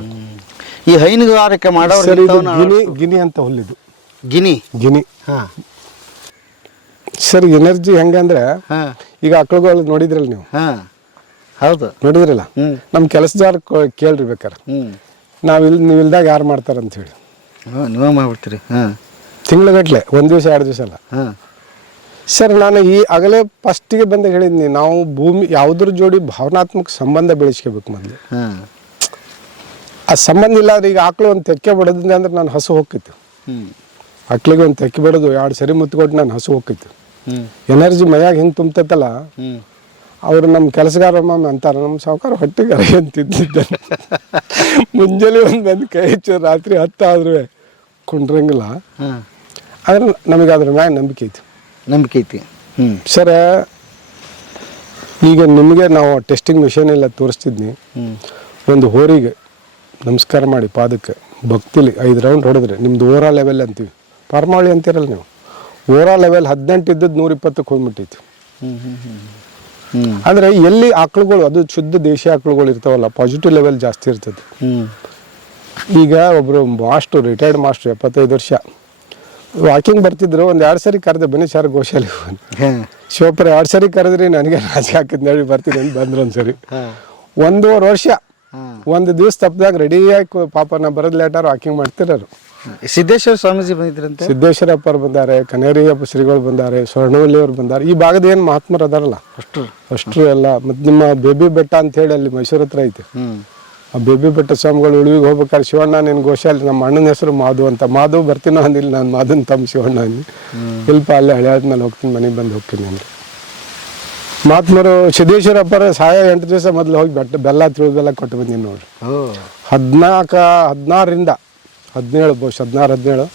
ಈ ಹೈನುಗಾರಿಕೆ ಮಾಡೋರು ಗಿನಿ ಗಿನಿ ಅಂತ ಹುಲ್ಲಿದು. ಗಿನಿ? ಗಿನಿ. ಹಾಂ. ಸರ್ ಎನರ್ಜಿ ಹೆಂಗಂದ್ರೆ ಈಗ ಆಕಳುಗಳು ನೋಡಿದ್ರಲ್ಲ ನೀವು? ಹಾಂ. ಹೌದು. ನೋಡಿದ್ರಲ್ಲ? ನಮ್ ನಮ್ಮ ಕೆಲಸದಾರ ಕೇಳ್ರಿ ಬೇಕಾರೆ. ನಾವಿಲ್ ನಾವು ಇಲ್ಲಿ ನೀವು ಇಲ್ದಾಗ ಯಾರು ಮಾಡ್ತಾರಂತ ಹೇಳಿ. ಹಾ ನೀವೇ ಮಾಡ್ಬಿಡ್ತೀರಿ. ತಿಂಗಳ ತಿಂಗಳಗಟ್ಲೆ ಒಂದು ದಿವಸ ಎರಡು ದಿವಸ ಅಲ್ಲ. ಹಾ. ಸರ್ ನಾನು ಈ ಆಗಲೇ ಫಸ್ಟಿಗೆ ಬಂದಾಗ ಹೇಳಿದ್ನಿ ನಾವು ಭೂಮಿ ಯಾವುದ್ರ ಜೋಡಿ ಭಾವನಾತ್ಮಕ ಸಂಬಂಧ ಬೆಳೆಸ್ಕೋಬೇಕು ಮೊದಲು. ಹಾ. ಆ ಸಂಬಂಧ ಇಲ್ಲ ಆದ್ರೆ ಈಗ ಆಕಳು ಒಂದು ತೆಕ್ಕೆ ಬಿಡೋದ್ರಿಂದ ಅಂದ್ರೆ ನಾನು ಹಸು ಹೋಗ್ತಿತ್ತು. ಆಕ್ಳಿಗೆ ಒಂದು ತೆಕ್ಕೆ ಬಿಡೋದು ಎರಡು ಸರಿ ಮುತ್ಕೊಟ್ಟು ನಾನು ಹಸು ಹೋಗ್ತಿತ್ತು. ಎನರ್ಜಿ ಮೈಯಾಗ ಹಿಂಗೆ ತುಂಬ್ತೈತಲ್ಲ ಅವ್ರು ನಮ್ಮ ಕೆಲಸಗಾರ ಮಾಮ ಅಂತಾರೆ ನಮ್ಮ ಸಾವುಕಾರ ಹೊಟ್ಟೆಗೆ ಅರೆ ಅಂತಿದ್ದ ಮುಂಜಾನೆ ಒಂದು ಬಂದು ಕೈ ಹೆಚ್ಚು ರಾತ್ರಿ ಹತ್ತಾದ್ರೂ ಕುಂಡ್ರಂಗಿಲ್ಲ. ಆದ್ರೆ ನಮಗೆ ಅದ್ರ ಮ್ಯಾಗ ನಂಬಿಕೆ ಐತಿ ನಂಬಿಕೆ ಐತಿ ಹ್ಮ್. ಸರ್ ಈಗ ನಿಮಗೆ ನಾವು ಟೆಸ್ಟಿಂಗ್ ಮಿಷನ್ ಎಲ್ಲ ತೋರಿಸ್ತಿದ್ನಿ. ಒಂದು ಹೋರಿಗೆ ನಮಸ್ಕಾರ ಮಾಡಿ ಪಾದಕ್ಕೆ. ಭಕ್ತಿಲಿ ಐದು ರೌಂಡ್ ಹೊಡೆದ್ರೆ ನಿಮ್ದು ಓರಾ ಲೆವೆಲ್ ಅಂತೀವಿ. ಪರಮಾಳಿ ಅಂತೀರಲ್ಲ ನೀವು. ಓರಾ ಲೆವೆಲ್ ಹದಿನೆಂಟು ಇದ್ದದ್ದು ನೂರ ಇಪ್ಪತ್ತಕ್ಕೆ ಹೋಗ್ಬಿಟ್ಟಿತ್ತು ಅಂದರೆ ಎಲ್ಲಿ ಆಕಳುಗಳು ಅದು ಶುದ್ಧ ದೇಶಿ ಆಕಳುಗಳು ಇರ್ತಾವಲ್ಲ ಪಾಸಿಟಿವ್ ಲೆವೆಲ್ ಜಾಸ್ತಿ ಇರ್ತದೆ. ಈಗ ಒಬ್ಬರು ಮಾಸ್ಟ್ರು ರಿಟೈರ್ಡ್ ಮಾಸ್ಟ್ರು ಎಪ್ಪತ್ತೈದು ವರ್ಷ. ವಾಕಿಂಗ್ ಬರ್ತಿದ್ರು ಒಂದು ಎರಡು ಸರಿ ಕರೆದೆ ಬನ್ನಿ ಸರ್ ಗೋಶಾಲಿ ಶಿವಪುರ ಎರಡು ಸರಿ ಕರೆದ್ರಿ ನನಗೆ ರಾಜಿ ಹಾಕಿದ್ ನೋಡಿ ಬರ್ತೀನಿ ಅಂತ ಬಂದ್ರು ಒಂದು ಸರಿ ಹಾ. ಒಂದೂವರೆ ವರ್ಷ ಒಂದು ದಿವಸ ತಪ್ಪದಾಗ ರೆಡಿಯಾಗಿ ಪಾಪ ನಾ ಬರದ್ ಲೇಟಾರು ವಾಕಿಂಗ್ ಮಾಡ್ತಿರೋರು. ಸಿದ್ದೇಶ್ವರ ಸ್ವಾಮೀಜಿ ಬಂದಿದ್ರಂತೆ? ಸಿದ್ದೇಶ್ವರಪ್ಪರು ಬಂದಾರೆ ಕನೇರಿಯಪ್ಪ ಶ್ರೀಗಳು ಬಂದಾರೆ ಸ್ವರ್ಣವಲ್ಲಿ ಅವ್ರು ಬಂದಾರೆ. ಈ ಭಾಗದ ಏನು ಮಹಾತ್ಮರು ಅದಾರಲ್ಲ? ಅಷ್ಟು ಅಷ್ಟು ಎಲ್ಲ. ಮತ್ತು ನಿಮ್ಮ ಬೇಬಿ ಬೆಟ್ಟ ಅಂತ ಹೇಳಿ ಅಲ್ಲಿ ಮೈಸೂರು ಹತ್ರ ಐತೆ. ಆ ಬೇಬಿ ಬೆಟ್ಟ ಸ್ವಾಮಿಗಳು ಉಳಿವಿಗೆ ಹೋಗ್ಬೇಕಾದ್ರೆ ಶಿವಣ್ಣ ನಿನ್ನ ಗೋಶಾಲೆ ನಮ್ಮ ಅಣ್ಣನ ಹೆಸರು ಮಾಧು ಅಂತ. ಮಾಧು ಬರ್ತೀನೋ ಅಂದಿಲ್ಲ ನಾನು ಮಾಧುನ ತಮ್ಮ ಶಿವಣ್ಣ ಅಂದು ಇಲ್ಪ ಅಲ್ಲಿ ಹಳೆ ಮೇಲೆ ಹೋಗ್ತೀನಿ ಮನೆಗೆ ಬಂದು ಹೋಗ್ತೀನಿ ಅಂದ್ರೆ. ಮಹಾತ್ಮರು ಸಿದ್ದೇಶ್ವರಪ್ಪರ ಸಹಾಯ ಎಂಟು ದಿವಸ ಮೊದಲು ಹೋಗಿ ಬೆಟ್ಟ ಬೆಲ್ಲ ತಿಳಿದು ಬೆಲ್ಲ ಕೊಟ್ಟು ಬಂದೀನಿ ನೋಡ್ರಿ ಹದಿನಾಲ್ಕು ಹದಿನಾರರಿಂದ ಹದಿನೇಳು ಬಹುಶಃ ಹದಿನಾರು ಹದಿನೇಳು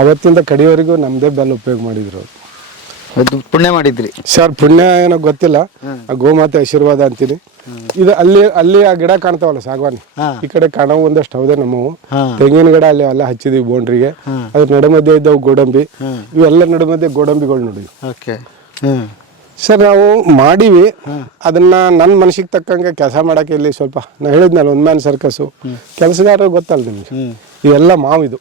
ಅವತ್ತಿಂದ ಕಡಿಯವರೆಗೂ ನಮ್ಮದೇ ಬೆಲ್ಲ ಉಪಯೋಗ ಮಾಡಿದ್ರು. ಪುಣ್ಯ ಮಾಡಿದ್ರಿ. ಸರ್ ಪುಣ್ಯ ಏನೋ ಗೊತ್ತಿಲ್ಲ. ಆ ಗೋಮಾತೆ ಆಶೀರ್ವಾದ ಅಂತೀನಿ. ಇದು ಅಲ್ಲಿ ಅಲ್ಲಿ ಆ ಗಿಡ ಕಾಣ್ತಾವಲ್ಲ ಸಾಗವಾನಿ. ಈ ಕಡೆ ಕಾಣವು ಒಂದಷ್ಟು ಹೌದೇ ನಮ್ಮವು. ತೆಂಗಿನ ಗಿಡ ಅಲ್ಲಿ ಎಲ್ಲ ಹಚ್ಚಿದೀವಿ ಬೋಂಡ್ರಿಗೆ. ಅದ್ರ ನಡುಮಧ್ಯೆ ಇದ್ದವು ಗೋಡಂಬಿ. ಇವೆಲ್ಲ ನಡುಮಧ್ಯೆ ಗೋಡಂಬಿಗಳು ನೋಡಿ ಸರ್ ನಾವು ಮಾಡೀವಿ. ಅದನ್ನ ನನ್ನ ಮನಸ್ಸಿಗೆ ತಕ್ಕಂಗೆ ಕೆಲಸ ಮಾಡಕ್ಕೆ ಇಲ್ಲಿ ಸ್ವಲ್ಪ ನಾ ಹೇಳಿದ್ನಲ್ಲ ಒಂದು ಮ್ಯಾನ್ ಸರ್ಕಸ್ಸು ಕೆಲಸಗಾರರು ಗೊತ್ತಲ್ಲ ನಿಮಗೆ? ಇವೆಲ್ಲ ಮಾವಿದು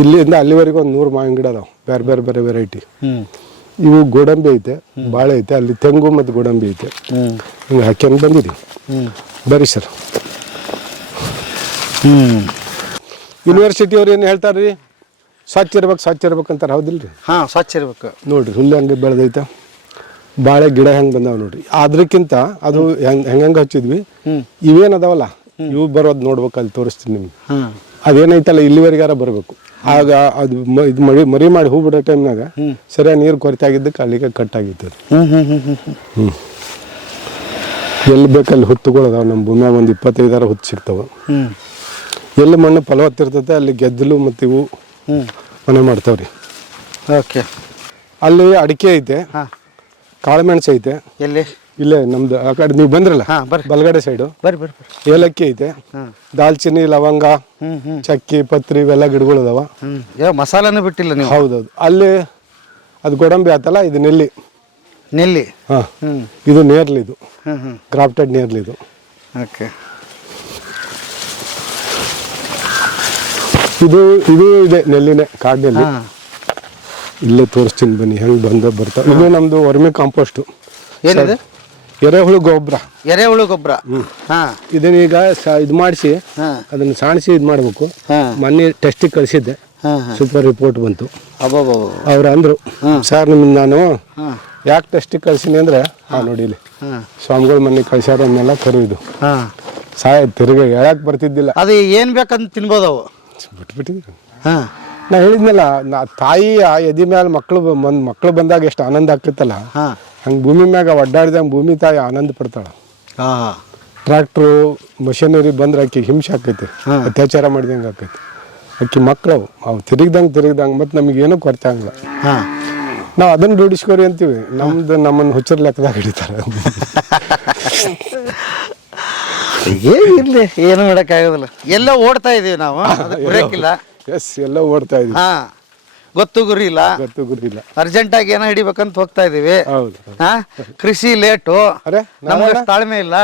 ಇಲ್ಲಿಂದ ಅಲ್ಲಿವರೆಗೂ ಒಂದು ನೂರು ಮಾವಿನ ಗಿಡ ಅದಾವ. ಬೇರೆ ಬೇರೆ ಬೇರೆ ವೆರೈಟಿ ಇವು ಗೋಡಂಬಿ ಐತೆ ಬಾಳೆ ಐತೆ ಅಲ್ಲಿ ತೆಂಗು ಮತ್ತು ಗೋಡಂಬಿ ಐತೆ. ಹಿಂಗೆ ಹಾಕ್ಯಂದು ಬಂದಿದ್ದೀವಿ ಬರ್ರಿ ಸರ್. ಹ್ಮ್. ಯೂನಿವರ್ಸಿಟಿ ಅವ್ರು ಏನು ಹೇಳ್ತಾರ್ರಿ? ಸ್ವಚ್ಛ ಇರ್ಬೇಕು ಸ್ವಚ್ಛ ಇರ್ಬೇಕು ಅಂತಾರೆ ಹೌದಿಲ್ಲ ರೀ ಹಾಂ ಸ್ವಚ್ಛ ಇರ್ಬೇಕು. ನೋಡ್ರಿ ಹುಲ್ಲು ಹಂಗೆ ಬೆಳೆದೈತೆ. ಬಾಳೆ ಗಿಡ ಹೆಂಗೆ ಬಂದಾವ ನೋಡ್ರಿ. ಅದಕ್ಕಿಂತ ಅದು ಹೆಂಗೆ ಹೆಂಗೆ ಹಚ್ಚಿದ್ವಿ. ಇವೇನು ಅದಾವಲ್ಲ ಇವು ಬರೋದು ನೋಡ್ಬೇಕು ಅಲ್ಲಿ ತೋರಿಸ್ತೀನಿ ನಿಮ್ಗೆ. ಅದೇನೈತಲ್ಲ ಇಲ್ಲಿವರೆಗಾರ ಬರಬೇಕು. ಆಗ ಅದು ಇದು ಮರಿ ಮರಿ ಮಾಡಿ ಹೂ ಬಿಡೋ ಟೈಮ್ನಾಗ ಸರಿಯಾಗಿ ನೀರು ಕೊರತೆ ಆಗಿದ್ದಕ್ಕೆ ಅಲ್ಲಿಗೆ ಕಟ್ ಆಗಿತ್ತು ಹ್ಞೂ ಎಲ್ಲಿ ಬೇಕಲ್ಲಿ ಹುತ್ತುಗಳದಾವ ನಮ್ಮ ಭೂಮ್ಯಾಗ ಒಂದು ಇಪ್ಪತ್ತೈದಾರ ಹುತ್ತು ಸಿಗ್ತಾವೆ. ಎಲ್ಲಿ ಮಣ್ಣು ಫಲವತ್ತಿರ್ತೈತೆ ಅಲ್ಲಿ ಗೆದ್ದಲು ಮತ್ತು ಇವು ಮನೆ ಮಾಡ್ತಾವ್ರಿ. ಓಕೆ. ಅಲ್ಲಿ ಅಡಿಕೆ ಐತೆ. ಹಾ. ಕಾಳುಮೆಣಸು ಐತೆ. ಎಲ್ಲಿ? ಇಲ್ಲೇ ನಮ್ದು ಆ ಕಡೆ ನೀವು ಬಂದ್ರಲ್ಲ? ಹಾ, ಬರ್ರಿ. ಬಲಗಡೆ ಸೈಡು ಬರ್ರಿ ಬರ್ರಿ ಬರ್ರಿ. ಏಲಕ್ಕಿ ಐತೆ. ಹಾ ದಾಲ್ಚಿನ್ನಿ ಲವಂಗ ಚಕ್ಕಿ ಪತ್ರಿ ಇವೆಲ್ಲ ಗಿಡಗಳು ಅದಾವ. ಮಸಾಲೆ ಯಾವ ಮಸಾಲಾನು ಬಿಟ್ಟಿಲ್ಲ ನೀವು? ಹೌದೌದು. ಅಲ್ಲಿ ಅದು ಗೋಡಂಬಿ ಆತಲ್ಲ ಇದು ನೆಲ್ಲಿ. ನೆಲ್ಲಿ? ಹಾಂ. ಇದು ನೇರ್ಲಿ ಇದು ಕ್ರಾಫ್ಟೆಡ್ ಹ್ಮ್ ಗ್ರಾಫ್ಟೆಡ್ ನೇರ್ಲಿ ಇದು ಓಕೆ. ಇದು ಇದು ಇದೆ ನೆಲ್ಲಿನೇ ಕಾಡಿನಲ್ಲಿ. ಹಾ. ಇಲ್ಲೇ ತೋರಿಸ್ತೀನಿ ಬನ್ನಿ ಹೆಂಗ್ ಬಂದ ಬರ್ತಾ ಇದು ನಮ್ದು ವರ್ಮಿ ಕಾಂಪೋಸ್ಟ್. ಏನಿದೆ? ಎರೆಹುಳು ಗೊಬ್ಬರ ಎರೆಹುಳು ಗೊಬ್ಬರ ಹಾ. ಇದನ್ನೀಗ ಇದು ಮಾಡಿಸಿ ಹಾ. ಅದನ್ನು ಸಾಣಿಸಿ ಇದು ಮಾಡಬೇಕು. ಹಾ. ಮೊನ್ನೆ ಟೆಸ್ಟಿಗೆ ಕಳಿಸಿದ್ದೆ. ಹಾ ಹಾ. ಸೂಪರ್ ರಿಪೋರ್ಟ್ ಬಂತು. ಅಬ್ಬಬ್ಬ ಅವ್ರು ಅಂದರು ಸರ್ ನಿಮ್ಗೆ ನಾನು ಹಾ. ಯಾಕೆ ಟೆಸ್ಟಿಗೆ ಕಳ್ಸೀನಿ ಅಂದ್ರೆ ಹಾಂ ನೋಡಿ ಇಲ್ಲಿ. ಹಾ. ಸ್ವಾಮಿಗಳು ಮನೆ ಕಳ್ಸ್ಯಾರ ಅನ್ನೆಲ್ಲ ಕರು ಇದು ಹಾ. ಸಾಯ ತಿರುಗಿ ಹೇಳಕ್ ಬರ್ತಿದ್ದಿಲ್ಲ. ಅದು ಏನು ಬೇಕಂತ ತಿನ್ಬೋದು ಅವು. ಬಿಟ್ಬಿಟ್ಟಿದ್ವಿ ಹಾಂ. ನಾ ಹೇಳಿದ್ನಲ್ಲ ನಾ ತಾಯಿ ಆ ಎದಿ ಮ್ಯಾಲ ಮಕ್ಳು ಬಂದ್ ಮಕ್ಳು ಬಂದಾಗ ಎಷ್ಟು ಆನಂದ ಆಗ್ತಿತ್ತಲ್ಲ? ಹಾಂ. ಹಂಗೆ ಭೂಮಿ ಮ್ಯಾಗ ಒಡ್ಡಾಡಿದಂಗೆ ಭೂಮಿ ತಾಯಿ ಆನಂದ ಪಡ್ತಾಳೆ. ಹಾಂ ಟ್ರ್ಯಾಕ್ಟ್ರು ಮಷಿನರಿ ಬಂದ್ರೆ ಆಕೆ ಹಿಂಸೆ ಆಕೈತಿ ಅತ್ಯಾಚಾರ ಮಾಡಿದಂಗೆ ಆಕೈತಿ. ಆಕೆ ಮಕ್ಳು ಅವು ಅವು ತಿರುಗ್ದಂಗೆ ತಿರುಗ್ದಂಗೆ ಮತ್ತು ನಮಗೇನೂ ಕೊರತೆ ಆಗಲ್ಲ ಹಾಂ. ನಾವು ಅದನ್ನ ರೂಢಿಸ್ಕೋರಿ ಅಂತೀವಿ. ನಮ್ದು ನಮ್ಮನ್ನು ಹುಚ್ಚರ್ ಲೆಕ್ಕದಾಗ ಹಿಡಿತಾರೆ. ಇರ್ಲಿ ಏನು ಮಾಡೋಕ್ಕಾಗೋದಿಲ್ಲ. ಎಲ್ಲ ಓಡ್ತಾ ಇದೀವಿ ನಾವು ಬ್ರೇಕಿಲ್ಲ. ಎಸ್ ಎಲ್ಲ ಓಡ್ತಾ ಇದೀವಿ. ಹಾ ಗೊತ್ತು ಗುರಿ ಇಲ್ಲ. ಗೊತ್ತು ಗುರಿಲ್ಲ ಅರ್ಜೆಂಟಾಗಿ ಏನೋ ಹಿಡಿಬೇಕಂತ ಹೋಗ್ತಾ ಇದೀವಿ. ಹೌದು. ಹಾ ಕೃಷಿ ಲೇಟು. ಅರೆ ನಮಗೆ ತಾಳ್ಮೆ ಇಲ್ಲ.